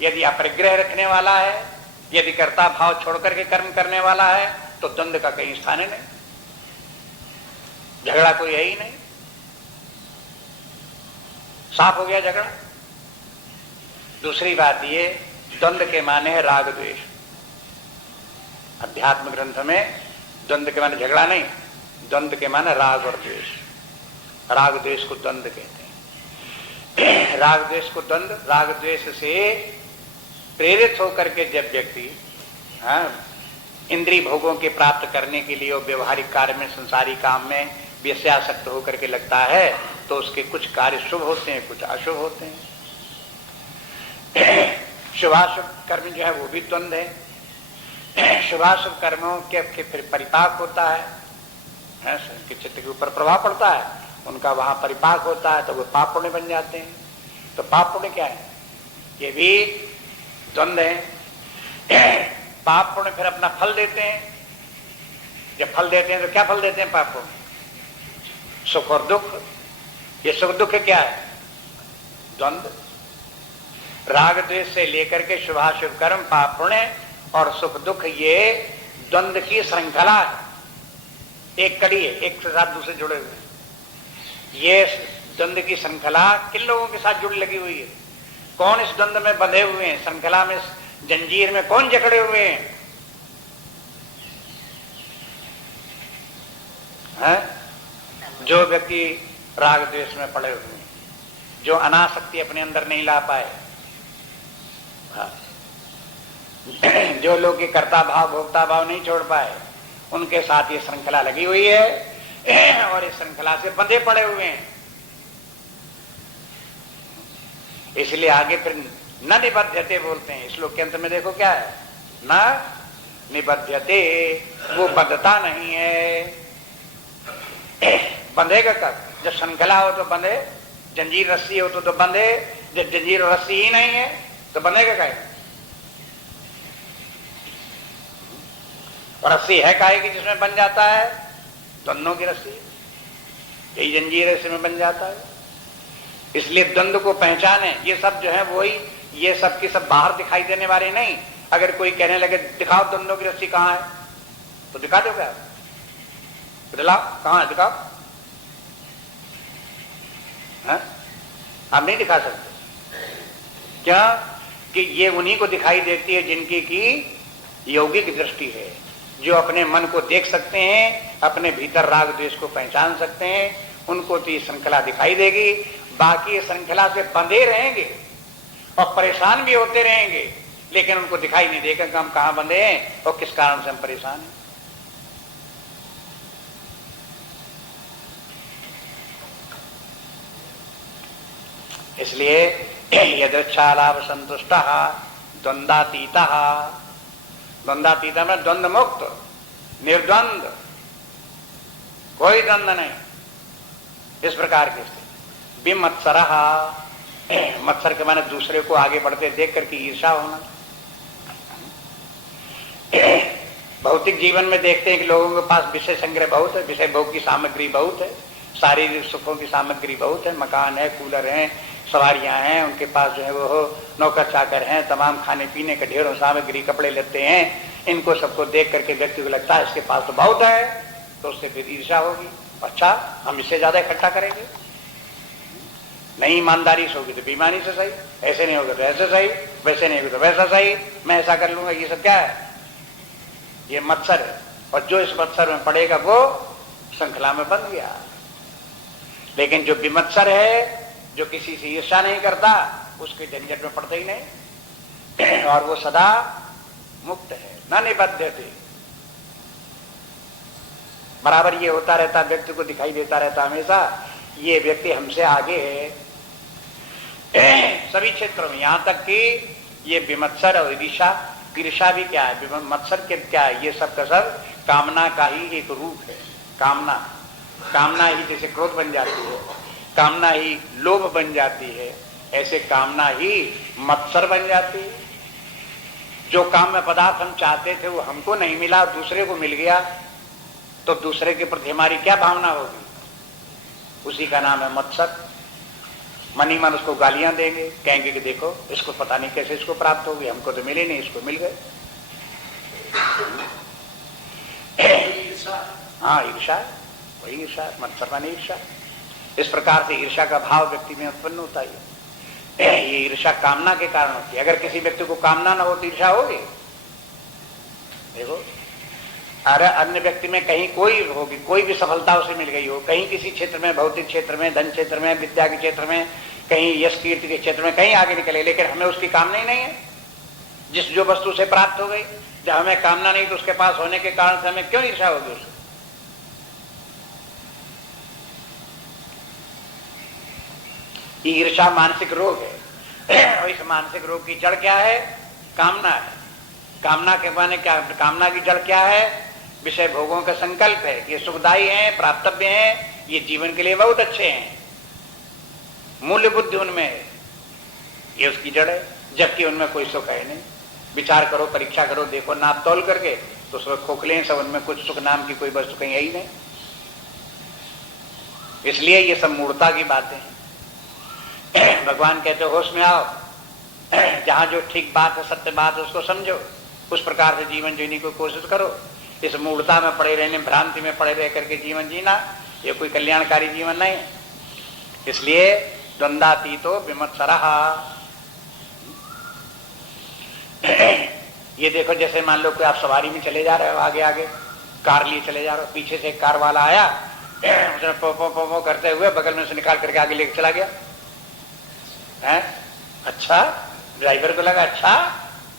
यदि अपरिग्रह रखने वाला है, यदि कर्ता भाव छोड़कर के कर्म करने वाला है, तो द्वंद्व का कहीं स्थान नहीं, झगड़ा कोई है ही नहीं, साफ हो गया झगड़ा। दूसरी बात ये, द्वंद्व के माने है राग द्वेष। अध्यात्म ग्रंथ में द्वंद्व के माने झगड़ा नहीं, द्वंद्व के माने राग और द्वेष। राग द्वेष को द्वंद्व कहते हैं। राग द्वेष को द्वंद्व, राग द्वेष से प्रेरित होकर के जब व्यक्ति इंद्रिय भोगों के प्राप्त करने के लिए और व्यवहारिक कार्य में, संसारी काम में व्यसयासक्त होकर के लगता है, तो उसके कुछ कार्य शुभ होते हैं, कुछ अशुभ होते हैं। शुभाशुभ कर्म जो है वो भी द्वंद्व है। शुभाशुभ कर्मों के फिर परिपाक होता है, चित्त के ऊपर प्रभाव पड़ता है, उनका वहां परिपाक होता है तो वो पाप पुण्य बन जाते हैं। तो पाप पुण्य क्या है? ये भी द्वंद्व है। पाप पुण्य फिर अपना फल देते हैं। जब फल देते हैं तो क्या फल देते हैं पाप पुण्य? सुख और दुख। ये सुख दुख क्या है? द्वंद्व। राग द्वेष से लेकर के शुभाशुभ कर्म, पाप पुण्य और सुख दुख, ये द्वंद्व की श्रृंखला है, एक कड़ी है, एक के साथ दूसरे जुड़े हुए हैं। ये द्वंद्व की श्रृंखला किन लोगों के साथ जुड़ लगी हुई है? कौन इस द्वंद्व में बंधे हुए हैं? श्रृंखला में, जंजीर में कौन जकड़े हुए हैं? जो व्यक्ति राग द्वेष में पड़े हुए हैं, जो अनासक्ति अपने अंदर नहीं ला पाए, जो लोग कर्ता भाव भोक्ता भाव नहीं छोड़ पाए, उनके साथ ये श्रृंखला लगी हुई है और इस श्रृंखला से बंधे पड़े हुए हैं। इसलिए आगे फिर न निबध्यते बोलते हैं। श्लोक के अंत में देखो क्या है, न निबध्यते, वो बंधता नहीं है। बंधेगा कब? जब श्रृंखला हो तो बंधे, जंजीर रस्सी हो तो बंधे। जब जंजीर रस्सी ही नहीं है तो बंधेगा काहे? रस्सी है काहे की जिसमें बन जाता है? द्वंद्वों की रस्सी, यही जंजीर इसमें बन जाता है। इसलिए द्वंद्व को पहचाने। ये सब जो है वही, ये सब की सब बाहर दिखाई देने वाले नहीं। अगर कोई कहने लगे दिखाओ द्वंद्वों की रस्सी कहां है, तो दिखा दो क्या? दिलाओ, कहां है, दिखाओ। आप नहीं दिखा सकते। क्या? कि ये उन्हीं को दिखाई देती है जिनकी की यौगिक दृष्टि है, जो अपने मन को देख सकते हैं, अपने भीतर राग द्वेष को पहचान सकते हैं, उनको तो ये श्रृंखला दिखाई देगी। बाकी श्रृंखला से बंधे रहेंगे और परेशान भी होते रहेंगे, लेकिन उनको दिखाई नहीं देगा कि हम कहां बंधे हैं और किस कारण से हम परेशान हैं। इसलिए यदृच्छालाभ संतुष्ट द्वंद्वातीता, द्वंद्वातीता में द्वंद्व मुक्त, निर्द्वंद, कोई द्वंद्व नहीं, इस प्रकार की स्थिति। विमत्सर, मत्सर के माने दूसरे को आगे बढ़ते देख करके ईर्षा होना। भौतिक जीवन में देखते हैं कि लोगों के पास विषय संग्रह बहुत है, विषय भोग की सामग्री बहुत है, शारीरिक सुखों की सामग्री बहुत है, मकान है, कूलर है, सवारियां हैं, उनके पास जो है वो नौकर चाकर हैं, तमाम खाने पीने के ढेरों सामग्री, कपड़े लेते हैं। इनको सबको देख करके व्यक्ति को लगता है इसके पास तो बहुत है, तो उससे फिर ईर्षा होगी। अच्छा, हम इससे ज्यादा इकट्ठा करेंगे। नहीं ईमानदारी से होगी तो बेईमानी से सही, ऐसे नहीं होगा तो ऐसे सही, वैसे नहीं होगा तो वैसा सही, मैं ऐसा कर लूंगा। ये सब क्या है? ये मत्सर है। और जो इस मत्सर में पड़ेगा वो श्रृंखला में बंध गया। लेकिन जो विमत्सर है, जो किसी से ईर्षा नहीं करता, उसके झंझट में पड़ता ही नहीं और वो सदा मुक्त है। न निबध्यते, बराबर ये होता रहता, व्यक्ति को दिखाई देता रहता हमेशा ये व्यक्ति हमसे आगे है सभी क्षेत्रों में। यहां तक कि ये विमत्सर और ईर्षा, ईर्षा भी क्या है, मत्सर के क्या है, ये सब का सब कामना का ही एक रूप है। कामना, कामना ही जैसे क्रोध बन जाती है, कामना ही लोभ बन जाती है, ऐसे कामना ही मत्सर बन जाती है। जो काम में पदार्थ हम चाहते थे वो हमको नहीं मिला, दूसरे को मिल गया, तो दूसरे के प्रति हमारी क्या भावना होगी? उसी का नाम है मत्सर। मन ही मन उसको गालियां देंगे, कहेंगे कि देखो इसको पता नहीं कैसे इसको प्राप्त होगी, हमको तो मिले नहीं, इसको मिल गए। हाँ, ईर्षा, वही ईर्षा, मत्सर माने ईर्षा। इस प्रकार से ईर्षा का भाव व्यक्ति में उत्पन्न होता है। ये ईर्षा कामना के कारण होती है। अगर किसी व्यक्ति को कामना ना हो तो ईर्षा होगी? देखो, अरे अन्य व्यक्ति में कहीं कोई होगी, कोई भी सफलता उसे मिल गई हो, कहीं किसी क्षेत्र में, भौतिक क्षेत्र में, धन क्षेत्र में, विद्या के क्षेत्र में, कहीं यश कीर्ति के क्षेत्र में कहीं आगे निकले, लेकिन हमें उसकी कामना ही नहीं है। जिस जो वस्तु से प्राप्त हो गई, जब हमें कामना नहीं तो उसके पास होने के कारण से हमें क्यों ईर्षा होगी उससे? ईर्षा मानसिक रोग है और इस मानसिक रोग की जड़ क्या है? कामना है। कामना के माने क्या? कामना की जड़ क्या है? विषय भोगों का संकल्प है कि ये सुखदायी हैं, प्राप्तव्य हैं, ये जीवन के लिए बहुत अच्छे हैं, मूल्य बुद्धि उनमें है, ये उसकी जड़ है। जबकि उनमें कोई सुख है नहीं। विचार करो, परीक्षा करो, देखो नाप तोल करके, तो सब खोखले सब, उनमें कुछ सुख नाम की कोई वस्तु कहीं है ही नहीं। इसलिए ये सब मूर्खता की बातें हैं। भगवान कहते होश में आओ, जहां जो ठीक बात है, सत्य बात है, उसको समझो, उस प्रकार से जीवन जीने की कोशिश करो। इस मूर्खता में पड़े रहने, भ्रांति में पड़े रह करके जीवन जीना, ये कोई कल्याणकारी जीवन नहीं है। इसलिए द्वंद्वातीतो विमत्सरः। ये देखो, जैसे मान लो कि आप सवारी में चले जा रहे हो, आगे आगे कार लिए चले जा रहे हो, पीछे से एक कार वाला आया, उसने पो पो पो पो करते हुए बगल में से निकाल करके आगे लेके चला गया है। अच्छा, ड्राइवर को लगा अच्छा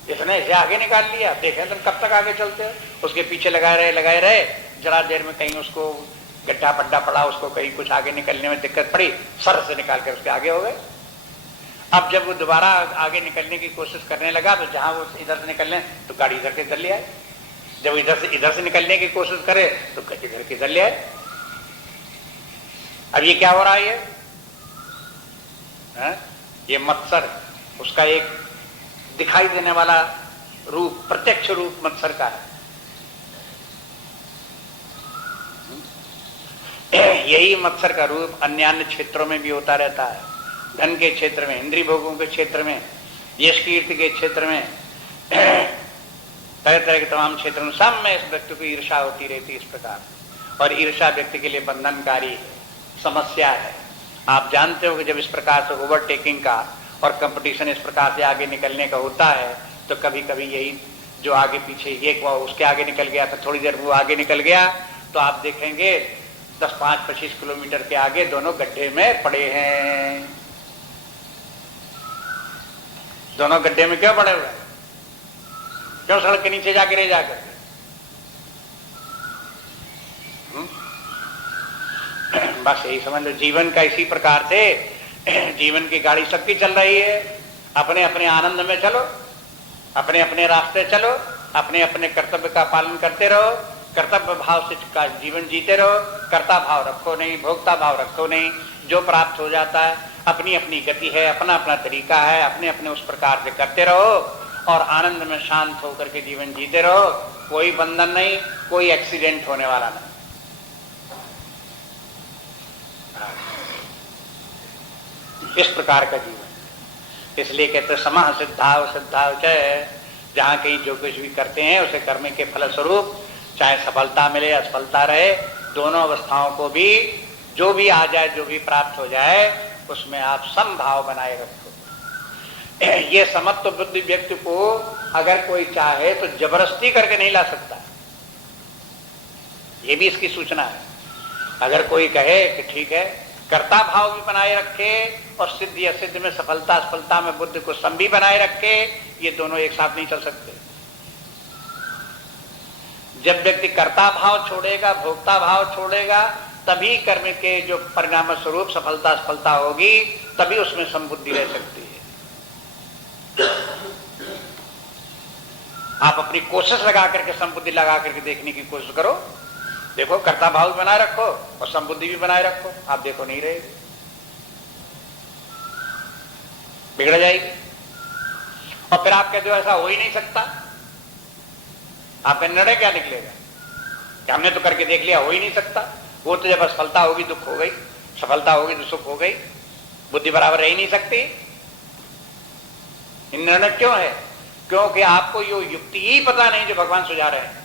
इसने इसे आगे निकाल लिया, देखे तुम कब तक आगे चलते हो। उसके पीछे लगाए रहे, जरा देर में कहीं उसको गड्ढा पड्डा पड़ा, उसको कहीं कुछ आगे निकलने में दिक्कत पड़ी, सर से निकाल कर उसके आगे हो गए। अब जब वो दोबारा आगे निकलने की कोशिश करने लगा, तो जहां वो इधर से निकलने, तो गाड़ी इधर के इधर ले आए। जब इधर से निकलने की कोशिश करे, तो इधर के इधर ले आए। अब ये क्या हो रहा है? ये मत्सर, उसका एक दिखाई देने वाला रूप, प्रत्यक्ष रूप मत्सर का है। यही मत्सर का रूप अन्य अन्य क्षेत्रों में भी होता रहता है। धन के क्षेत्र में, इंद्रिय भोगों के क्षेत्र में, यश कीर्ति के क्षेत्र में, तरह तरह के तमाम क्षेत्रों में, सब में इस व्यक्ति को ईर्षा होती रहती है इस प्रकार। और ईर्षा व्यक्ति के लिए बंधनकारी समस्या है। आप जानते हो कि जब इस प्रकार से ओवरटेकिंग का और कंपटीशन इस प्रकार से आगे निकलने का होता है, तो कभी कभी यही जो आगे पीछे, एक उसके आगे निकल गया, तो थोड़ी देर वो आगे निकल गया, तो आप देखेंगे 10-5-25 किलोमीटर के आगे दोनों गड्ढे में पड़े हैं। दोनों गड्ढे में क्यों पड़े हुए हैं? क्यों? सड़क के नीचे जाके रह जाकर। बस यही समझ लो, जीवन का इसी प्रकार से, जीवन की गाड़ी सबकी चल रही है। अपने अपने आनंद में चलो, अपने अपने रास्ते चलो, अपने अपने कर्तव्य का पालन करते रहो, कर्तव्य भाव से जीवन जीते रहो, कर्ता भाव रखो नहीं, भोक्ता भाव रखो नहीं। जो प्राप्त हो जाता है, अपनी अपनी गति है, अपना अपना तरीका है, अपने अपने उस प्रकार से करते रहो और आनंद में शांत होकर के जीवन जीते रहो। कोई बंधन नहीं, कोई एक्सीडेंट होने वाला नहीं। इस प्रकार का जीवन। इसलिए कहते समाह सिद्धाव सिद्धाव च, जहां कहीं जो कुछ भी करते हैं उसे करने के फलस्वरूप चाहे सफलता मिले असफलता रहे, दोनों अवस्थाओं को भी, जो भी आ जाए, जो भी प्राप्त हो जाए, उसमें आप समभाव बनाए रखो। ये समत्व बुद्धि व्यक्ति को अगर कोई चाहे तो जबरदस्ती करके नहीं ला सकता। ये भी इसकी सूचना है। अगर कोई कहे कि ठीक है, कर्ता भाव भी बनाए रखे और सिद्धि असिद्धि में, सफलता असफलता में बुद्धि को सम भी बनाए रखे, ये दोनों एक साथ नहीं चल सकते। जब व्यक्ति कर्ता भाव छोड़ेगा, भोक्ता भाव छोड़ेगा, तभी कर्म के जो परिणाम स्वरूप सफलता असफलता होगी, तभी उसमें समबुद्धि रह सकती है। आप अपनी कोशिश लगा करके, समबुद्धि लगा करके देखने की कोशिश करो। देखो, कर्ता भाव भी बनाए रखो और समबुद्धि भी बनाए रखो, आप देखो नहीं रहेगी, बिगड़ जाएगी। और फिर आप कहते हो ऐसा हो ही नहीं सकता, आपका निर्णय क्या निकलेगा कि हमने तो करके देख लिया, हो ही नहीं सकता। वो तो जब असफलता होगी दुख हो गई, सफलता होगी तो सुख हो गई, बुद्धि बराबर रह ही नहीं सकती। निर्णय क्यों है? क्योंकि आपको ये युक्ति ही पता नहीं जो भगवान सुझा रहे हैं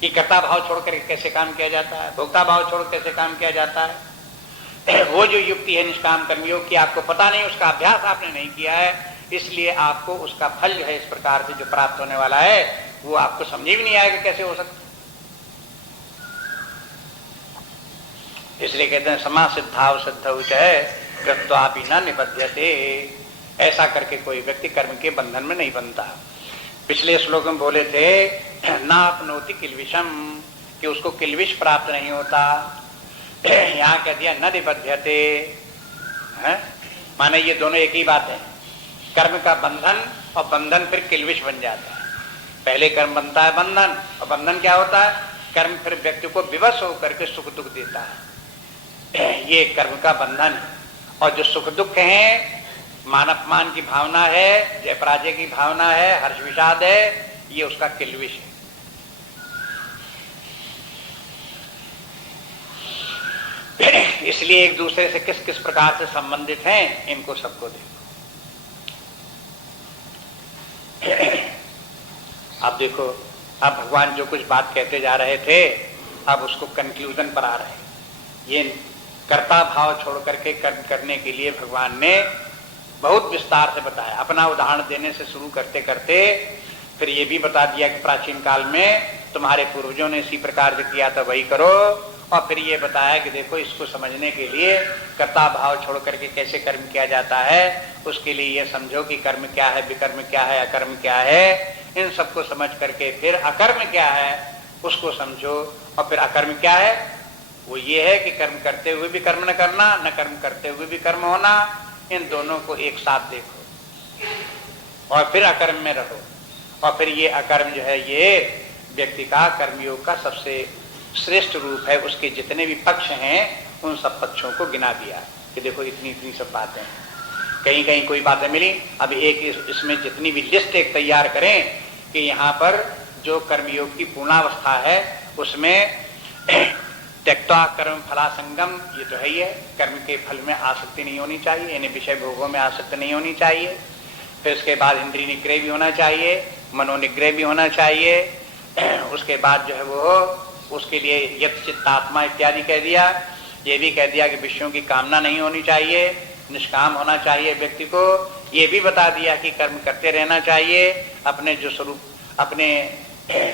कि कर्ता भाव छोड़कर कैसे काम किया जाता है, भोक्ता भाव छोड़ कैसे काम किया जाता है। वो जो युक्ति है निष्काम कर्मयोग की, आपको पता नहीं, उसका अभ्यास आपने नहीं किया है, इसलिए आपको उसका फल जो है इस प्रकार से जो प्राप्त होने वाला है, वो आपको समझ भी नहीं आएगा कैसे हो सकता। इसलिए कहते हैं समा सिद्धाव सिद्धौ च कृत्वापि न निबध्यते। ऐसा करके कोई व्यक्ति कर्म के बंधन में नहीं बनता। पिछले श्लोक में बोले थे ना अपनोति किल्विषम, कि उसको किल्विष प्राप्त नहीं होता। यहाँ कह दिया न निबध्यते, माने ये दोनों एक ही बात है। कर्म का बंधन और बंधन फिर किल्विष बन जाता है। पहले कर्म बनता है बंधन, और बंधन क्या होता है? कर्म फिर व्यक्ति को विवश होकर के सुख दुख देता है, ये कर्म का बंधन है। और जो सुख दुख है, मान अपमान की भावना है, जय पराजय की भावना है, हर्ष विषाद है, ये उसका किल्विश है। इसलिए एक दूसरे से किस किस प्रकार से संबंधित हैं, इनको सबको देखो। अब देखो, अब भगवान जो कुछ बात कहते जा रहे थे, अब उसको कंक्लूजन पर आ रहे हैं। ये कर्ता भाव छोड़ करके कर्म करने के लिए भगवान ने बहुत विस्तार से बताया। अपना उदाहरण देने से शुरू करते करते फिर ये भी बता दिया कि प्राचीन काल में तुम्हारे पूर्वजों ने इसी प्रकार से किया था, वही करो। और फिर ये बताया कि देखो, इसको समझने के लिए कर्ता भाव छोड़ करके कैसे कर्म किया जाता है, उसके लिए ये समझो कि कर्म क्या है, विकर्म क्या है, अकर्म क्या है। इन सबको समझ करके फिर अकर्म क्या है उसको समझो। और फिर अकर्म क्या है? वो ये है कि कर्म करते हुए भी कर्म न करना, न कर्म करते हुए भी कर्म होना। इन दोनों को एक साथ देखो और फिर अकर्म में रहो। और फिर ये अकर्म जो है, ये व्यक्ति का कर्मयोग का सबसे श्रेष्ठ रूप है। उसके जितने भी पक्ष हैं, उन सब पक्षों को गिना दिया कि देखो इतनी इतनी सब बातें। कहीं कहीं कोई बातें मिली। अब एक इसमें जितनी भी लिस्ट एक तैयार करें कि यहाँ पर जो कर्मयोग की पूर्णावस्था है, उसमें त्यक्त्वा कर्म फलासंगम, ये तो है ही है। कर्म के फल में आसक्ति नहीं होनी चाहिए, यानी विषय भोगों में आसक्ति नहीं होनी चाहिए। फिर उसके बाद इंद्रिय निग्रह भी होना चाहिए, मनोनिग्रह भी होना चाहिए। उसके बाद जो है वो उसके लिए यत चित्तात्मा इत्यादि कह दिया। ये भी कह दिया कि विषयों की कामना नहीं होनी चाहिए, निष्काम होना चाहिए व्यक्ति को। ये भी बता दिया कि कर्म करते रहना चाहिए, अपने जो स्वरूप, अपने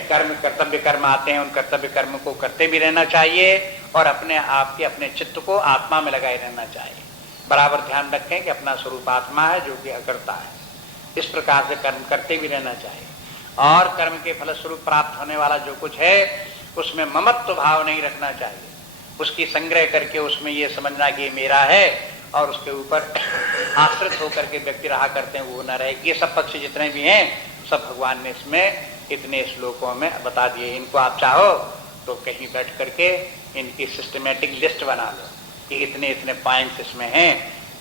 कर्म कर्तव्य कर्म आते हैं, उन कर्तव्य कर्म को करते भी रहना चाहिए। और अपने आप के अपने चित्त को आत्मा में लगाए रहना चाहिए। बराबर ध्यान रखें कि अपना स्वरूप आत्मा है जो कि अकर्ता है। इस प्रकार से कर्म करते भी रहना चाहिए। और कर्म के फलस्वरूप प्राप्त होने वाला जो कुछ है, उसमें ममत्व भाव नहीं रखना चाहिए। उसकी संग्रह करके उसमें ये समझना कि ये मेरा है और उसके ऊपर आश्रित होकर के व्यक्ति रहा करते हैं, वो न रहे। ये सब पक्ष जितने भी हैं, सब भगवान ने इसमें इतने श्लोकों में बता दिए। इनको आप चाहो तो कहीं बैठ करके इनकी सिस्टमेटिक लिस्ट बना लो कि इतने इतने पॉइंट्स इसमें हैं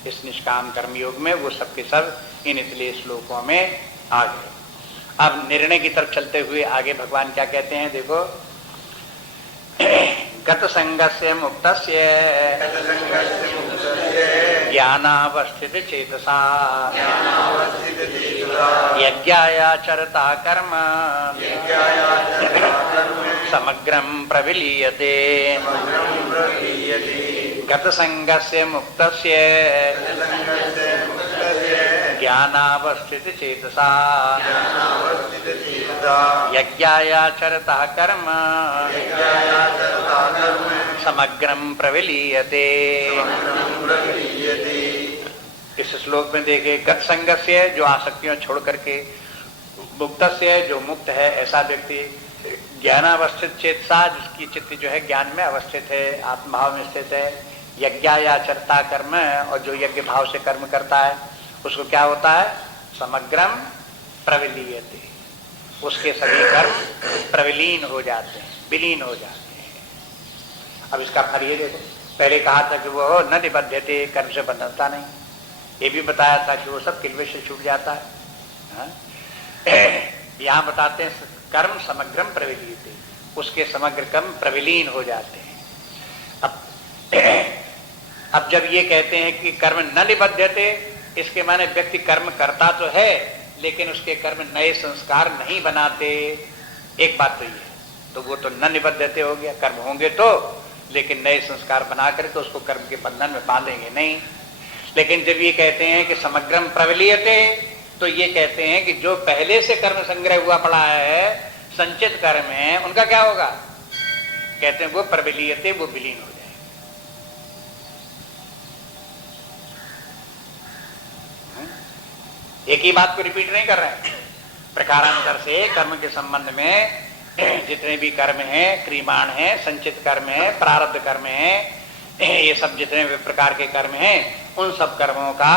इस निष्काम कर्मयोग में। वो सब के सब इन इतने श्लोकों में आ गए। अब निर्णय की तरफ चलते हुए आगे भगवान क्या कहते हैं, देखो। गत संगस्य मुक्तस्य ज्ञानावस्थित चेतसा यज्ञायाचरता कर्म समग्रं प्रविलीयते। गत संगस्य मुक्तस्य ज्ञानावस्थित चेतसा यज्ञायाचरता कर्म समग्रं प्रविलीयते। इस श्लोक में देखे, गत संगस्य, जो आसक्तियों छोड़ करके, मुक्तस्य, जो मुक्त है ऐसा व्यक्ति, ज्ञानावस्थित चेतसा, जिसकी चित्त जो है ज्ञान में अवस्थित है, आत्मभाव में स्थित है। यज्ञायाचरता कर्म, और जो यज्ञ भाव से कर्म करता है उसको क्या होता है? समग्रम प्रविलीयते, उसके सभी कर्म प्रविलीन हो जाते हैं, विलीन हो जाते हैं। अब इसका फल ये देखो, पहले कहा था कि वो न निबद्धते, कर्म से बंधता नहीं। ये भी बताया था कि वो सब किल्वे से छूट जाता है। यहाँ बताते हैं कर्म समग्रम प्रविलीयते, उसके समग्र कर्म प्रविलीन हो जाते हैं। अब जब ये कहते हैं कि कर्म न निबद्धते, इसके माने व्यक्ति कर्म करता तो है लेकिन उसके कर्म नए संस्कार नहीं बनाते। एक बात तो ये, तो वो तो न निबद्धते हो गया, कर्म होंगे तो, लेकिन नए संस्कार बना कर तो उसको कर्म के बंधन में बांधेंगे नहीं। लेकिन जब ये कहते हैं कि समग्रम प्रविलीयते, तो ये कहते हैं कि जो पहले से कर्म संग्रह हुआ पड़ा है, संचित कर्म है, उनका क्या होगा? कहते हैं वो प्रविलीयते, वो विलीन हो जाए। एक ही बात को रिपीट नहीं कर रहे हैं, प्रकारांतर से कर्म के संबंध में जितने भी कर्म हैं, क्रियमाण है, संचित कर्म है, प्रारब्ध कर्म है, ये सब जितने भी प्रकार के कर्म हैं, उन सब कर्मों का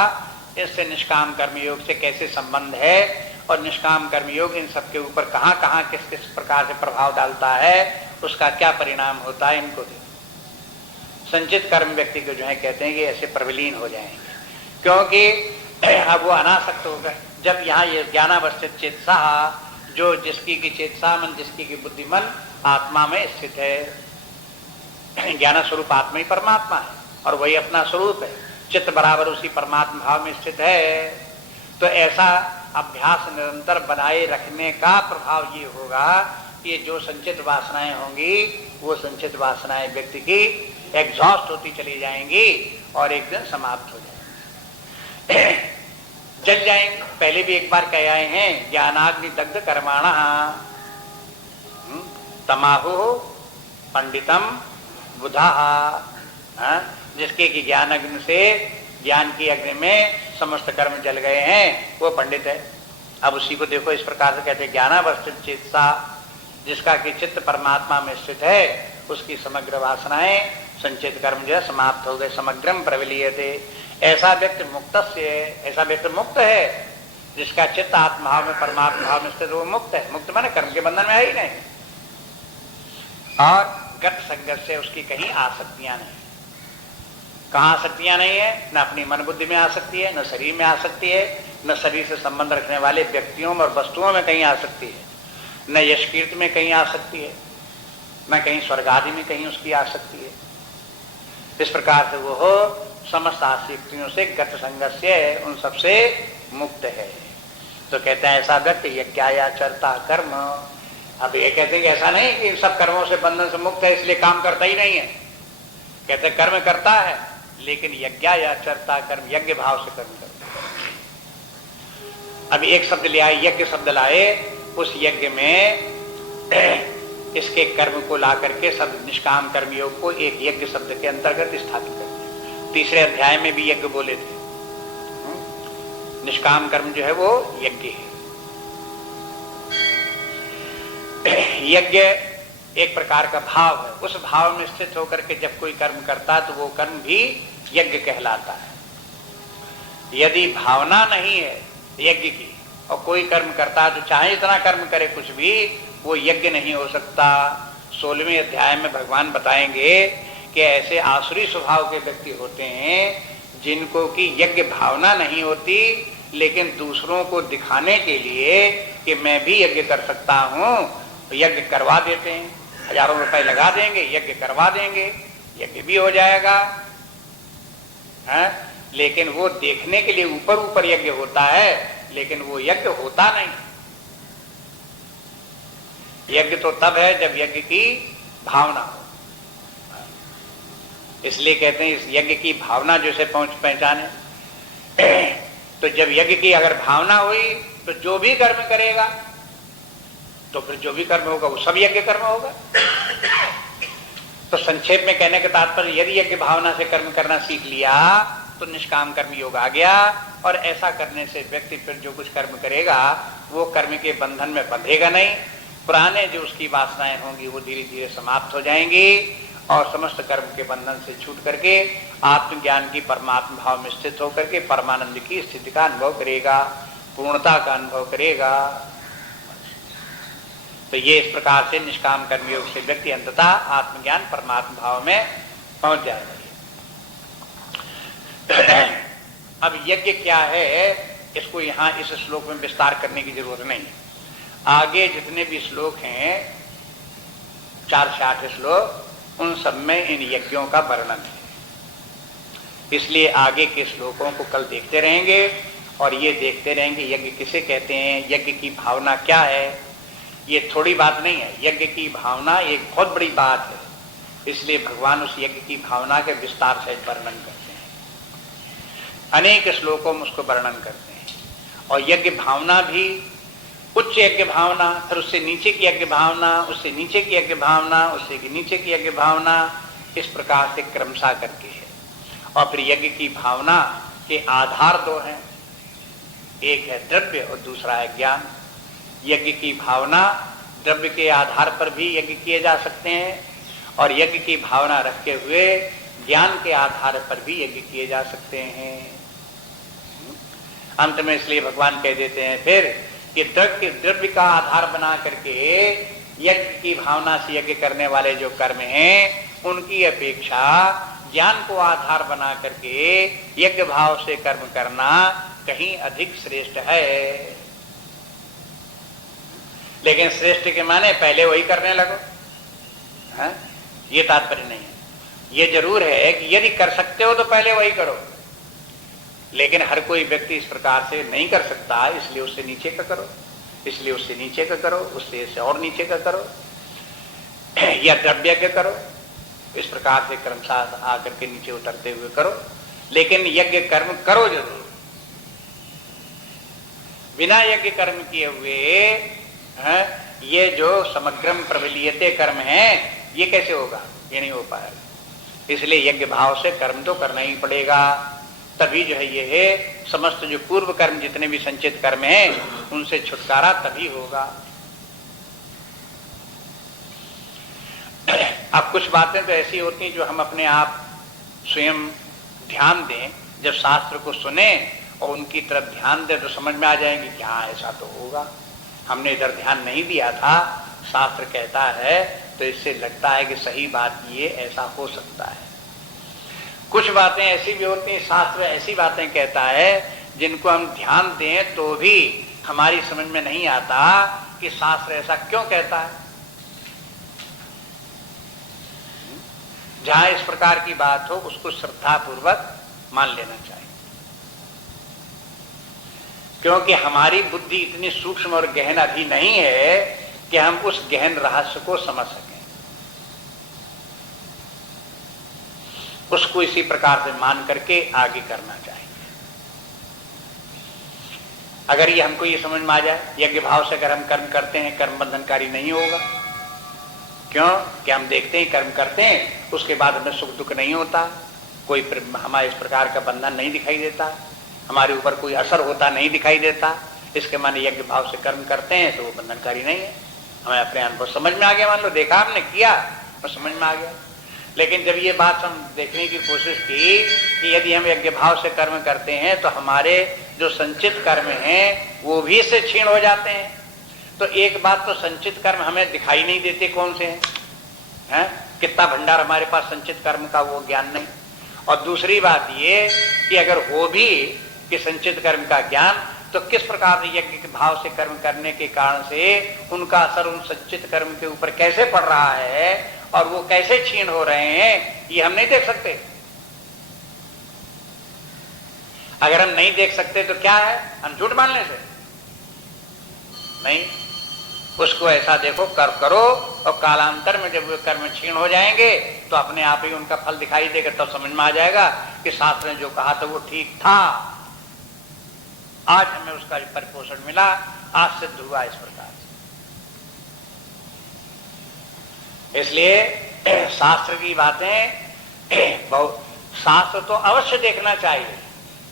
इससे निष्काम कर्मयोग से कैसे संबंध है और निष्काम कर्मयोग इन सबके ऊपर कहाँ कहाँ किस किस प्रकार से प्रभाव डालता है, उसका क्या परिणाम होता है, इनको देखो। संचित कर्म व्यक्ति को जो है कहते हैं कि ऐसे प्रविलीन हो जाएंगे, क्योंकि अब वो अनासक्त होगा। जब यहाँ ये ज्ञानावस्थित चेतसा, जो जिसकी की चेतसा मन, जिसकी की बुद्धि मन आत्मा में स्थित है, ज्ञान स्वरूप आत्मा ही परमात्मा है और वही अपना स्वरूप है, चित्त बराबर उसी परमात्मा भाव में स्थित है, तो ऐसा अभ्यास निरंतर बनाए रखने का प्रभाव ये होगा कि जो संचित वासनाएं होंगी वो संचित वासनाएं व्यक्ति की एग्जॉस्ट होती चली जाएंगी और एक दिन समाप्त हो जाएंगी, जल जाएंगे। पहले भी एक बार कह आए हैं, ज्ञानाग्नि दग्ध कर्माणा तमाहु पंडितम बुधा, जिसके कि ज्ञान अग्नि से, ज्ञान की अग्नि में समस्त कर्म जल गए हैं, वो पंडित है। अब उसी को देखो, इस प्रकार से कहते हैं ज्ञानावस्थित चेतसा, जिसका कि चित्त परमात्मा में स्थित है, उसकी समग्र वासनाएं संचित कर्म जो है समाप्त हो गए, समग्रम प्रविलीयते। ऐसा व्यक्ति मुक्त से, ऐसा व्यक्ति मुक्त है जिसका चित्त आत्मभाव में परमात्मा भाव में स्थित, वो मुक्त है। मुक्त माने कर्म के बंधन में है ही नहीं, और गत संघर्ष से उसकी कहीं आसक्तियां नहीं। कहाँ आसक्तियां नहीं है? न अपनी मन बुद्धि में आसक्ति है, न शरीर में आसक्ति है, न शरीर से संबंध रखने वाले व्यक्तियों और वस्तुओं में कहीं आसक्ति है, न यश कीर्ति में कहीं आसक्ति है, न कहीं स्वर्ग आदि में कहीं उसकी आसक्ति है। इस प्रकार से वो हो समस्त आसक्तियों से गत संघर्ष से, उन सबसे मुक्त है। तो कहते हैं ऐसा व्यक्ति यज्ञाचरता कर्म। अब ये कहते हैं कि ऐसा नहीं कि इन सब कर्मों से बंधन से मुक्त है इसलिए काम करता ही नहीं है, कहते कर्म करता है लेकिन यज्ञाचरता कर्म, यज्ञ भाव से कर्म करता है। अब एक शब्द ले आए, यज्ञ शब्द लाए, उस यज्ञ में इसके कर्म को ला करके सब निष्काम कर्मयोग को एक यज्ञ शब्द के अंतर्गत स्थापित करते। तीसरे अध्याय में भी यज्ञ बोले थे, निष्काम कर्म जो है वो यज्ञ है। यज्ञ एक प्रकार का भाव है, उस भाव में स्थित होकर के जब कोई कर्म करता है तो वो कर्म भी यज्ञ कहलाता है। यदि भावना नहीं है यज्ञ की और कोई कर्म करता है तो चाहे इतना कर्म करे कुछ भी, वो यज्ञ नहीं हो सकता। 16वें अध्याय में भगवान बताएंगे कि ऐसे आसुरी स्वभाव के व्यक्ति होते हैं जिनको की यज्ञ भावना नहीं होती, लेकिन दूसरों को दिखाने के लिए कि मैं भी यज्ञ कर सकता हूँ, यज्ञ करवा देते हैं, हजारों रुपए लगा देंगे, यज्ञ करवा देंगे, यज्ञ भी हो जाएगा है? लेकिन वो देखने के लिए ऊपर ऊपर यज्ञ होता है, लेकिन वो यज्ञ होता नहीं। यज्ञ तो तब है जब यज्ञ की भावना हो। इसलिए कहते हैं इस यज्ञ की भावना जैसे पहचाने। तो जब यज्ञ की अगर भावना हुई तो जो भी कर्म करेगा, तो फिर जो भी कर्म होगा वो सब यज्ञ कर्म होगा। तो संक्षेप में कहने का तात्पर्य, यदि यज्ञ भावना से कर्म करना सीख लिया तो निष्काम कर्म योग आ गया, और ऐसा करने से व्यक्ति फिर जो कुछ कर्म करेगा वो कर्म के बंधन में बंधेगा नहीं। पुराने जो उसकी वासनाएं होंगी वो धीरे धीरे समाप्त हो जाएंगी और समस्त कर्म के बंधन से छूट करके आत्मज्ञान की परमात्मा भाव में स्थित होकर के परमानंद की स्थिति का अनुभव करेगा, पूर्णता का अनुभव करेगा। तो ये इस प्रकार से निष्काम कर्मयोग से व्यक्ति अंततः आत्मज्ञान परमात्मा भाव में पहुंच जाएगा। अब यज्ञ क्या है, इसको यहाँ इस श्लोक में विस्तार करने की जरूरत नहीं है। आगे जितने भी श्लोक हैं 4 से 8 श्लोक, उन सब में इन यज्ञों का वर्णन है। इसलिए आगे के श्लोकों को कल देखते रहेंगे और ये देखते रहेंगे यज्ञ किसे कहते हैं, यज्ञ की भावना क्या है। ये थोड़ी बात नहीं है, यज्ञ की भावना एक बहुत बड़ी बात है। इसलिए भगवान उस यज्ञ की भावना के विस्तार से वर्णन करते हैं, अनेक श्लोकों में उसको वर्णन करते हैं। और यज्ञ भावना भी उच्च यज्ञ भावना, फिर उससे नीचे की यज्ञ भावना, उससे नीचे की यज्ञ भावना, उससे नीचे की यज्ञ भावना, इस प्रकार से क्रमशः करके है। और फिर यज्ञ की भावना के आधार 2 हैं, एक है द्रव्य और दूसरा है ज्ञान। यज्ञ की भावना द्रव्य के आधार पर भी यज्ञ किए जा सकते हैं और यज्ञ की भावना रखे हुए ज्ञान के आधार पर भी यज्ञ किए जा सकते हैं। अंत में इसलिए भगवान कह देते हैं फिर कि द्रव्य का आधार बना करके यज्ञ की भावना से यज्ञ करने वाले जो कर्म हैं उनकी अपेक्षा ज्ञान को आधार बना करके यज्ञ भाव से कर्म करना कहीं अधिक श्रेष्ठ है। लेकिन श्रेष्ठ के माने पहले वही करने लगो, हाँ? ये तात्पर्य नहीं है। ये जरूर है कि यदि कर सकते हो तो पहले वही करो, लेकिन हर कोई व्यक्ति इस प्रकार से नहीं कर सकता, इसलिए उससे नीचे का करो, इसलिए उससे नीचे का करो, उससे और नीचे का करो, या द्रव्य का करो। इस प्रकार से क्रमशः आकर के नीचे उतरते हुए करो, लेकिन यज्ञ कर्म करो जरूर। बिना यज्ञ कर्म किए हुए ये जो समग्रम प्रबलीयते कर्म है ये कैसे होगा? ये नहीं हो पाएगा। इसलिए यज्ञ भाव से कर्म तो करना ही पड़ेगा, तभी जो है ये है समस्त जो पूर्व कर्म जितने भी संचित कर्म हैं उनसे छुटकारा तभी होगा। अब कुछ बातें तो ऐसी होती हैं जो हम अपने आप स्वयं ध्यान दें, जब शास्त्र को सुने और उनकी तरफ ध्यान दें तो समझ में आ जाएंगे कि हाँ ऐसा तो होगा, हमने इधर ध्यान नहीं दिया था, शास्त्र कहता है तो इससे लगता है कि सही बात ये ऐसा हो सकता है। कुछ बातें ऐसी भी होती हैं, शास्त्र ऐसी बातें कहता है जिनको हम ध्यान दें तो भी हमारी समझ में नहीं आता कि शास्त्र ऐसा क्यों कहता है। जहां इस प्रकार की बात हो उसको श्रद्धापूर्वक मान लेना चाहिए, क्योंकि हमारी बुद्धि इतनी सूक्ष्म और गहन अभी नहीं है कि हम उस गहन रहस्य को समझ सकें। उसको इसी प्रकार से मान करके आगे करना चाहिए। अगर ये हमको ये समझ में आ जाए यज्ञ भाव से अगर हम कर्म करते हैं कर्म बंधनकारी नहीं होगा, क्यों कि हम देखते हैं कर्म करते हैं उसके बाद हमें सुख दुख नहीं होता, कोई हमारे इस प्रकार का बंधन नहीं दिखाई देता, हमारे ऊपर कोई असर होता नहीं दिखाई देता। इसके माने यज्ञ भाव से कर्म करते हैं तो वो बंधनकारी नहीं है। हमें अपने अनुभव समझ में आ गया, मान लो देखा हमने किया और समझ में आ गया। लेकिन जब ये बात हम देखने की कोशिश की कि यदि हम यज्ञ भाव से कर्म करते हैं तो हमारे जो संचित कर्म हैं वो भी इससे क्षीण हो जाते हैं, तो एक बात तो संचित कर्म हमें दिखाई नहीं देते कौन से हैं, कितना भंडार हमारे पास संचित कर्म का वो ज्ञान नहीं। और दूसरी बात ये कि अगर हो भी कि संचित कर्म का ज्ञान, तो किस प्रकार से यज्ञ के भाव से कर्म करने के कारण से उनका असर उन संचित कर्म के ऊपर कैसे पड़ रहा है और वो कैसे क्षीण हो रहे हैं ये हम नहीं देख सकते। अगर हम नहीं देख सकते तो क्या है, हम झूठ मानने से नहीं, उसको ऐसा देखो कर करो और कालांतर में जब वे कर्म क्षीण हो जाएंगे तो अपने आप ही उनका फल दिखाई देगा, तब समझ में आ जाएगा कि शास्त्र ने जो कहा था वो ठीक था, आज हमें उसका परिपोषण मिला, आज सिद्ध हुआ इस प्रकार से। इसलिए शास्त्र की बातें शास्त्र तो अवश्य देखना चाहिए,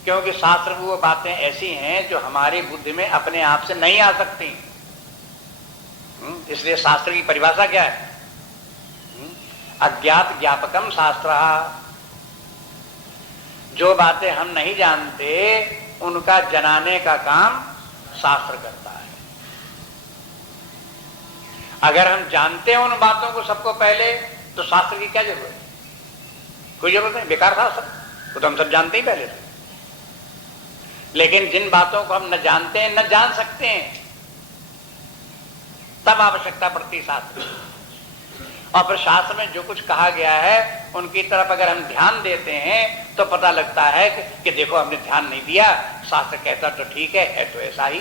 क्योंकि शास्त्र में वो बातें ऐसी हैं जो हमारी बुद्धि में अपने आप से नहीं आ सकती। इसलिए शास्त्र की परिभाषा क्या है? अज्ञात ज्ञापकम शास्त्र। जो बातें हम नहीं जानते उनका जनाने का काम शास्त्र करता है। अगर हम जानते हैं उन बातों को सबको पहले, तो शास्त्र की क्या जरूरत है? कोई जरूरत नहीं, बेकार शास्त्र, वो तो हम सब जानते ही पहले से। लेकिन जिन बातों को हम न जानते हैं न जान सकते हैं, तब आवश्यकता पड़ती शास्त्र। और फिर शास्त्र में जो कुछ कहा गया है उनकी तरफ अगर हम ध्यान देते हैं तो पता लगता है कि देखो हमने ध्यान नहीं दिया, शास्त्र कहता तो ठीक है तो ऐसा ही,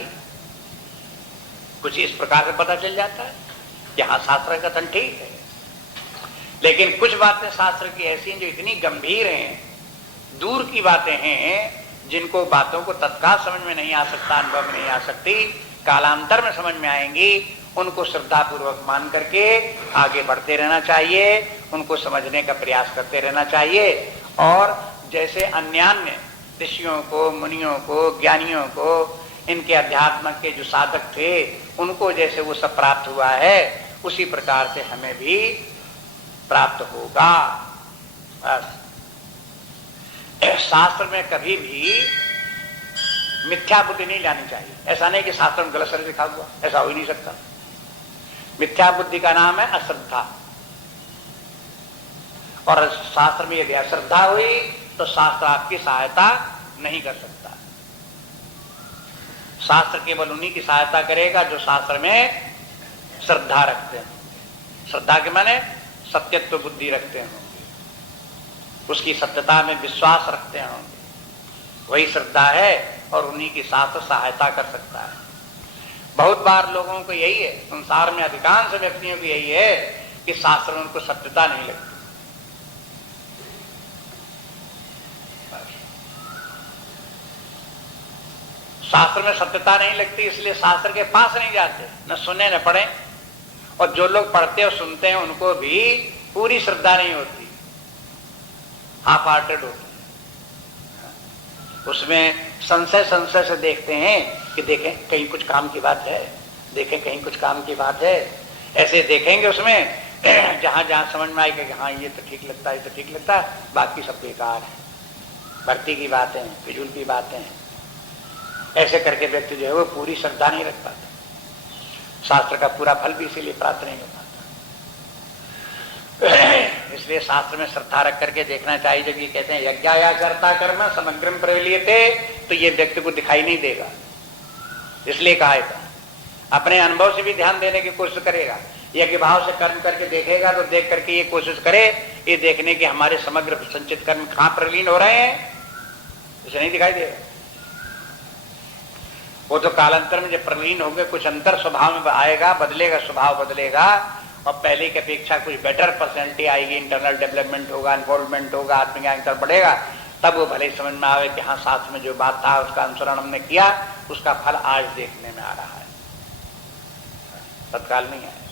कुछ इस प्रकार से पता चल जाता है कि हाँ शास्त्र का कथन ठीक है। लेकिन कुछ बातें शास्त्र की ऐसी हैं जो इतनी गंभीर हैं, दूर की बातें हैं, जिनको बातों को तत्काल समझ में नहीं आ सकता, अनुभव में नहीं आ सकती, कालांतर में समझ में आएंगी। उनको श्रद्धापूर्वक मान करके आगे बढ़ते रहना चाहिए, उनको समझने का प्रयास करते रहना चाहिए। और जैसे अन्यान्य ऋषियों को, मुनियों को, ज्ञानियों को, इनके अध्यात्म के जो साधक थे उनको जैसे वो सब प्राप्त हुआ है, उसी प्रकार से हमें भी प्राप्त होगा। बस शास्त्र में कभी भी मिथ्या बुद्धि नहीं लानी चाहिए। ऐसा नहीं कि शास्त्र में गलत सर लिखा हुआ, ऐसा हो ही नहीं सकता। मिथ्या बुद्धि का नाम है अश्रद्धा, और शास्त्र में यदि अश्रद्धा हुई तो शास्त्र आपकी सहायता नहीं कर सकता। शास्त्र केवल उन्हीं की सहायता करेगा जो शास्त्र में श्रद्धा रखते हैं। श्रद्धा के माने सत्यत्व बुद्धि रखते होंगे, उसकी सत्यता में विश्वास रखते होंगे, वही श्रद्धा है और उन्हीं की शास्त्र सहायता कर सकता है। बहुत बार लोगों को यही है, संसार में अधिकांश व्यक्तियों को यही है कि शास्त्र में उनको सत्यता नहीं लगती। शास्त्र में सत्यता नहीं लगती, इसलिए शास्त्र के पास नहीं जाते, न सुने न पढ़े। और जो लोग पढ़ते और सुनते हैं उनको भी पूरी श्रद्धा नहीं होती, हाफ हार्टेड होते हैं। उसमें संशय से देखते हैं कि देखें कहीं कुछ काम की बात है, देखें कहीं कुछ काम की बात है, ऐसे देखेंगे उसमें जहां जहां समझ में आएगा कि हाँ ये तो ठीक लगता है, ये तो ठीक लगता है, बाकी सब बेकार है, भर्ती की बातें हैं, फिजूल की बातें हैं। ऐसे करके व्यक्ति जो है वो पूरी श्रद्धा नहीं रख पाता, शास्त्र का पूरा फल भी इसीलिए प्राप्त नहीं हो पाता। इसलिए शास्त्र में श्रद्धा रख करके देखना चाहिए। जब ये कहते हैं यज्ञायाचरता कर्म समग्रम प्रलीयते, तो ये व्यक्ति को दिखाई नहीं देगा, इसलिए कहा था अपने अनुभव से भी ध्यान देने की कोशिश करेगा। यज्ञ भाव से कर्म करके देखेगा तो देख करके ये कोशिश करे, ये देखने के हमारे समग्र संचित कर्म कहां प्रलीन हो रहे हैं, उसे नहीं दिखाई देगा। वो तो कालांतर में जब प्रलीन हो गए कुछ अंतर स्वभाव में आएगा, बदलेगा, स्वभाव बदलेगा और पहले की अपेक्षा कुछ बेटर पर्सनैलिटी आएगी, इंटरनल डेवलपमेंट होगा, इन्वॉल्वमेंट होगा, आत्मज्ञान की तरफ बढ़ेगा, तब वो भले समझ में आवे कि हाँ साथ में जो बात था उसका अनुसरण हमने किया, उसका फल आज देखने में आ रहा है, तत्काल नहीं है।